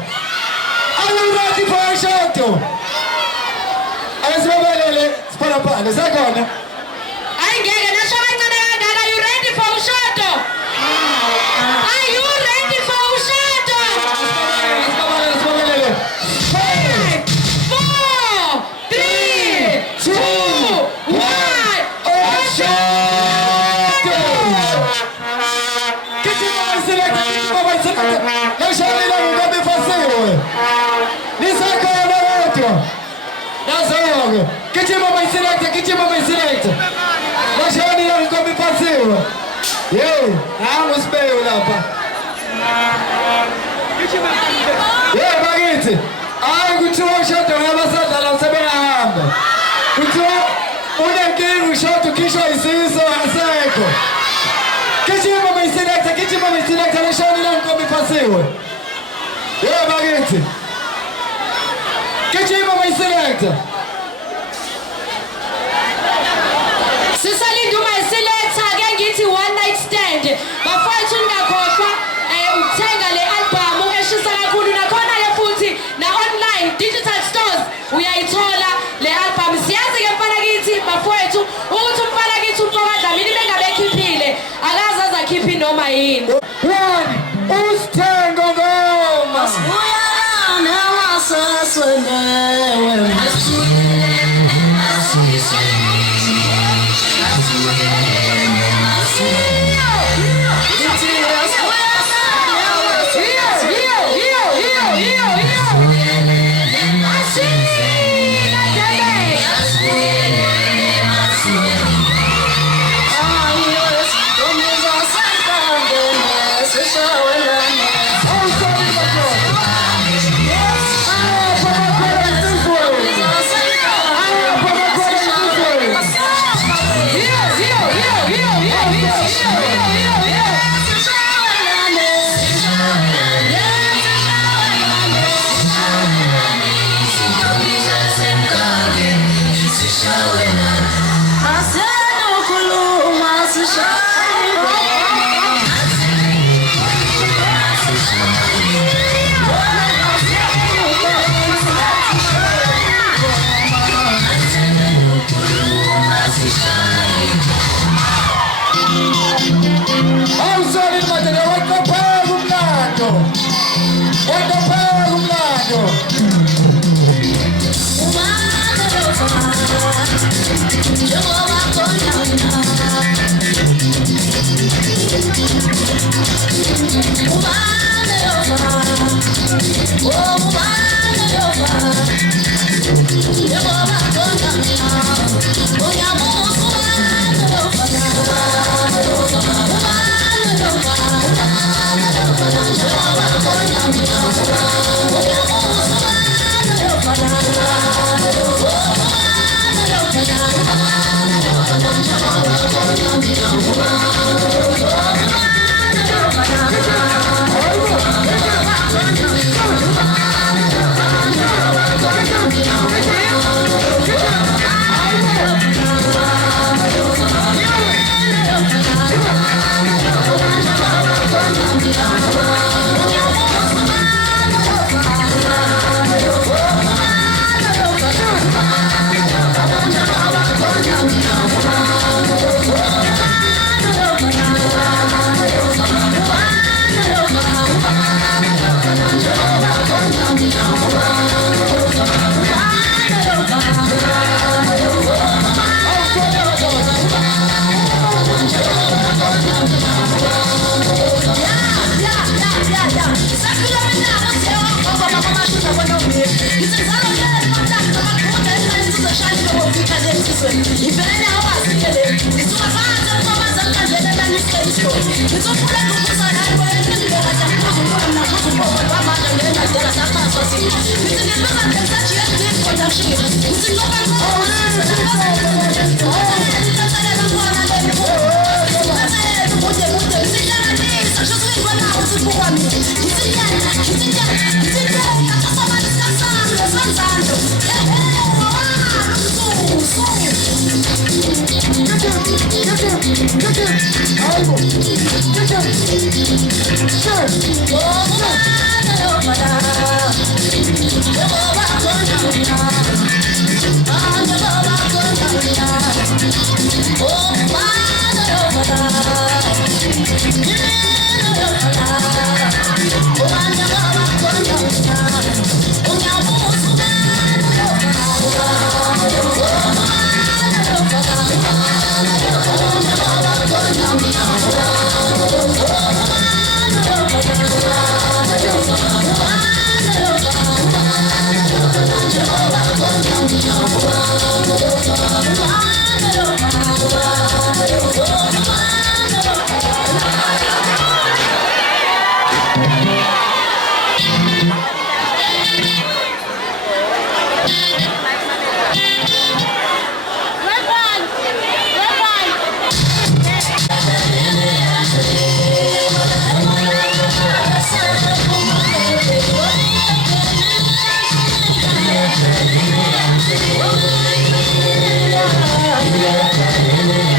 you ready for a shot? Are you ready for a shot? Are you ready for a shot? 5, 4, 3, 2, 1, shot! Lasciami la lunga mi fa seguire. Ni sa cosa altro. Da solo. Che ci vuoi mai select? Lasciami la lunga mi fa seguire. Amo spero lapa. Baghetti. Kuchua shot na basata la sabena hamba. Kuchua una game shot kisha isiso aseko. Che ci vuoi mai select lasciami la lunga mi fa seguire. Baghetti. Che ci vuoi mai select? Sisalinda uma selector ake ngithi one night stand bafowethu ningakhohlwa ukuthenga le album eshisa kakhulu nakhona ke futhi na online digital stores uyayithola le album siyazi ke mfana kithi bafowethu ukuthi umfana kithi umfoka Dlamini bengabe ekhiphile akaze azakhiphi noma yini One usithenga ngoma Uyana wasaswenewe Oh, Yeah.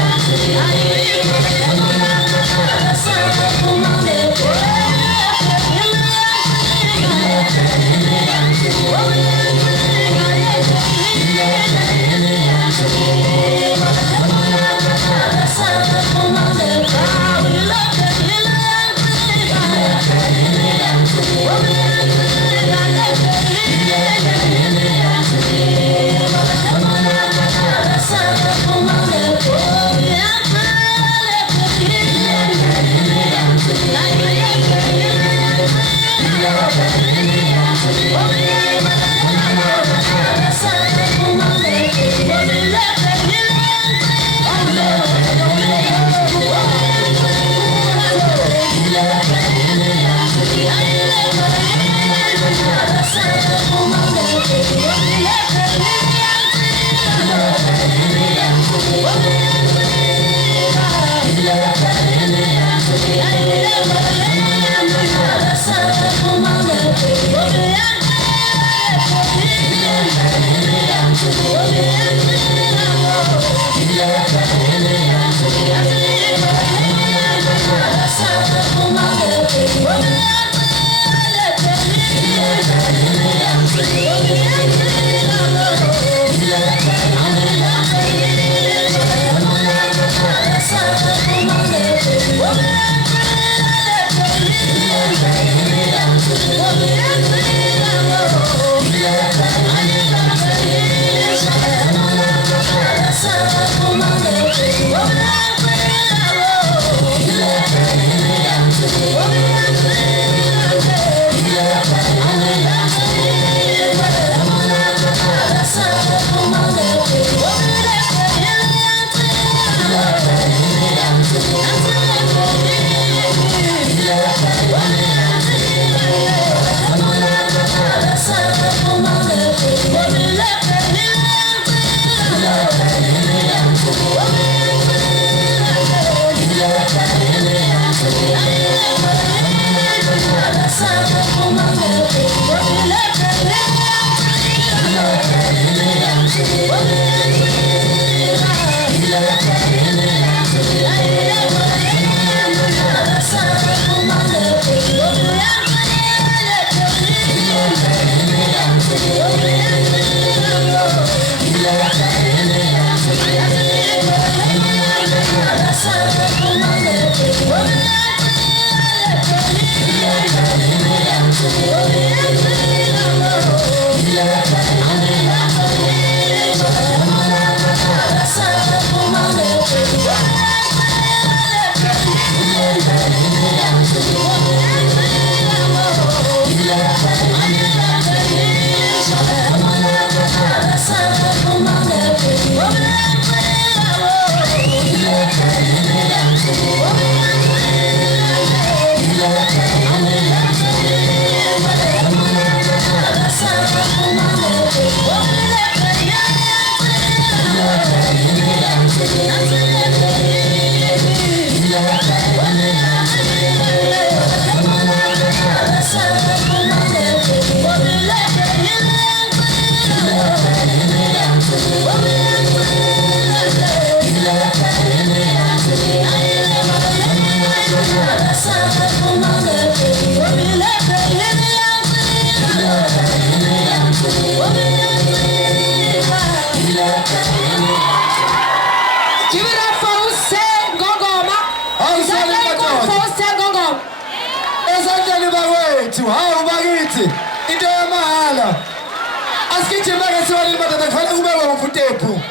asigijima ke siwalini madoda kufanele kube bomvu tephu.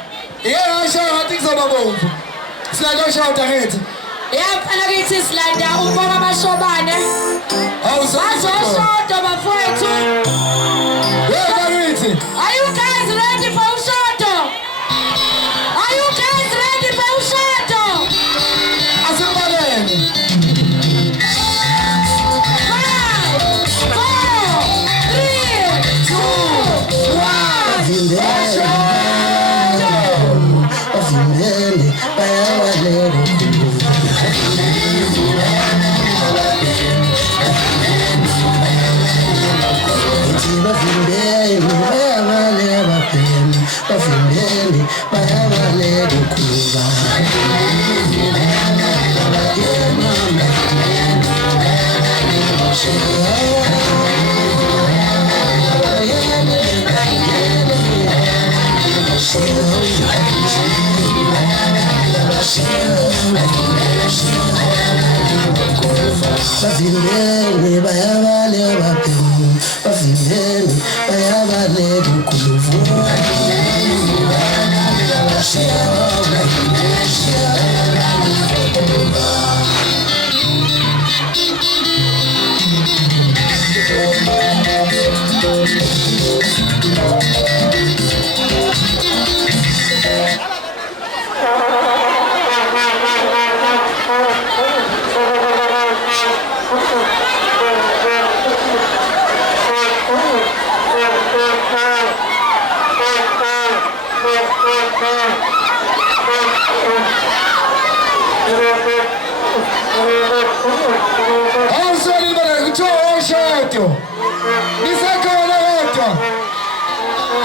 Ngasho ngathi kuzoba bomvu. Silanda ushawuta ngithi. Yamfana kithi silanda ubonga bashobane. Bazoshoda bafowethu. Bakithi. Are you guys ready for ushodo? Are you guys ready for ushodo? Asibaleni. 5, 4, 3, 2, 1. Bavimbele bayabaleka ukuba bavimbele bayabaleka bavimbele bayabaleka ukuluvu Awusoli bana kuthiwa ushodo. Nisakhona kodwa.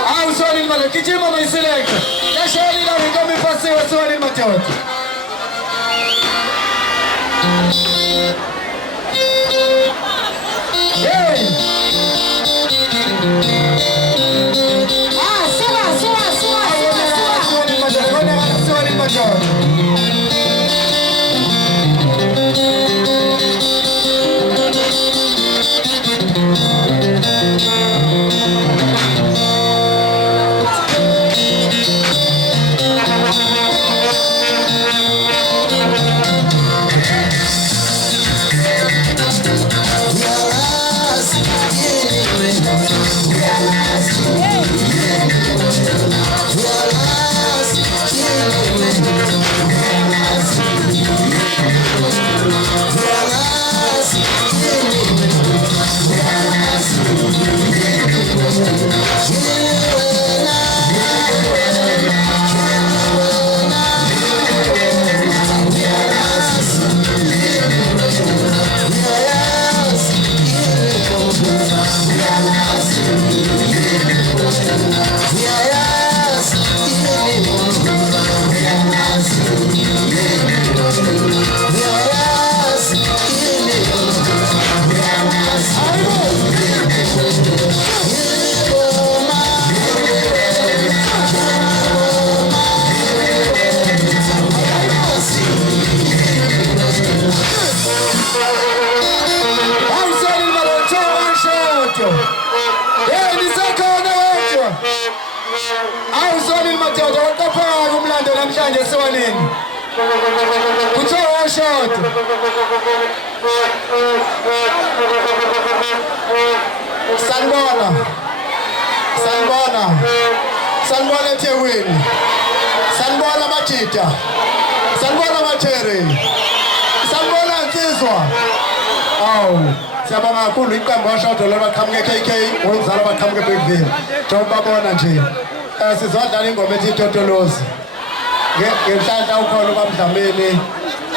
Awusoli bana gijima mayiseleka. Yashali la ngoma ipasiwe soli madoda. Hey. Soli madoda. Awusoli madoda waqaphaka kumlando namhlanje esiwanini. Kuthiwa ushodo. Sanibona eThekwini. Sanibona Majida. Sanibona Mathere. Sanibona Nsizwa. Awu, siyabonga kakhulu iqembu washodo labaqhamuke KK, ngomzala abaqhamuke Bigville. Babona nje. Sizodlala ingoma ethi Totolozi. Ngenhlanhla ukhona uBamdlamini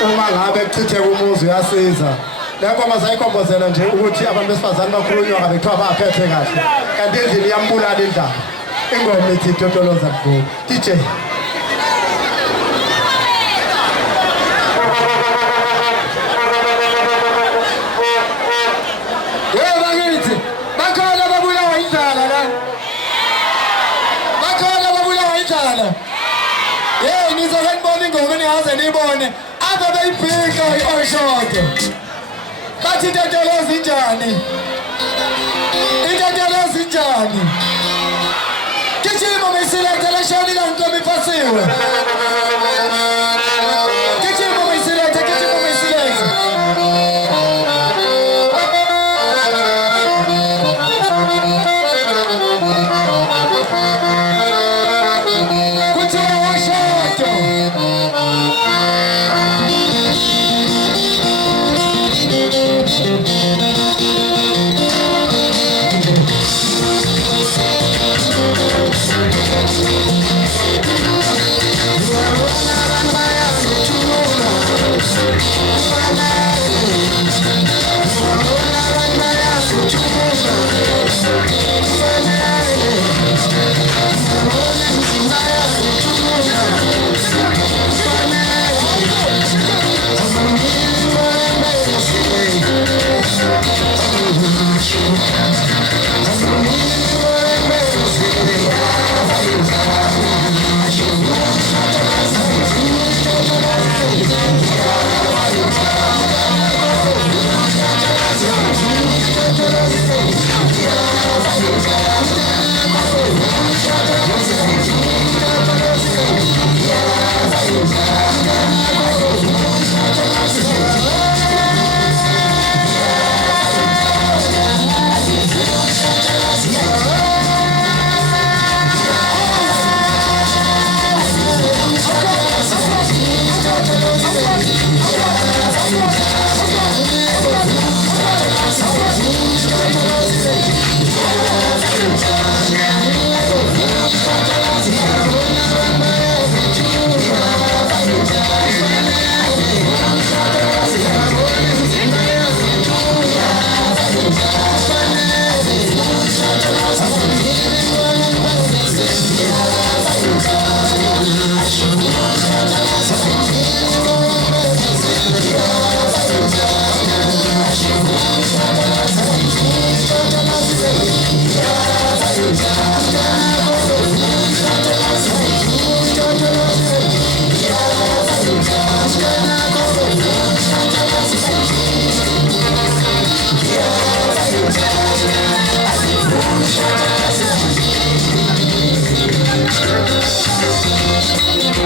uma ngabe kuchitheka umuzi uyasiza. Ngakho sayikhombozela nje ukuthi abantu besifazane bakhulunywa ngabe kuthiwa baphethe kahle. Kanti endlini iyambulala indaba. Ingoma ethi Totoloza kubo. DJ. Yebo bakithi. Bakhona babulawa indlala la. Hey, nizokubona ingoma niyaze nibone aba beyibhika iOshodo. Bathi Totolozi njani? Itotolozi njani? fasiwe. Gijima uyisilete, gijima uyisilete. Kuthiwa washoto.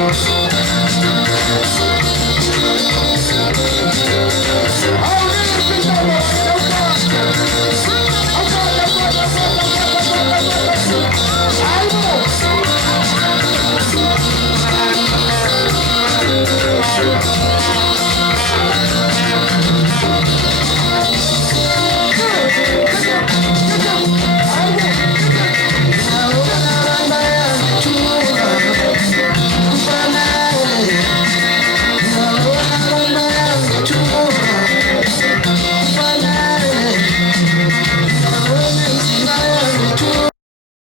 Thank you.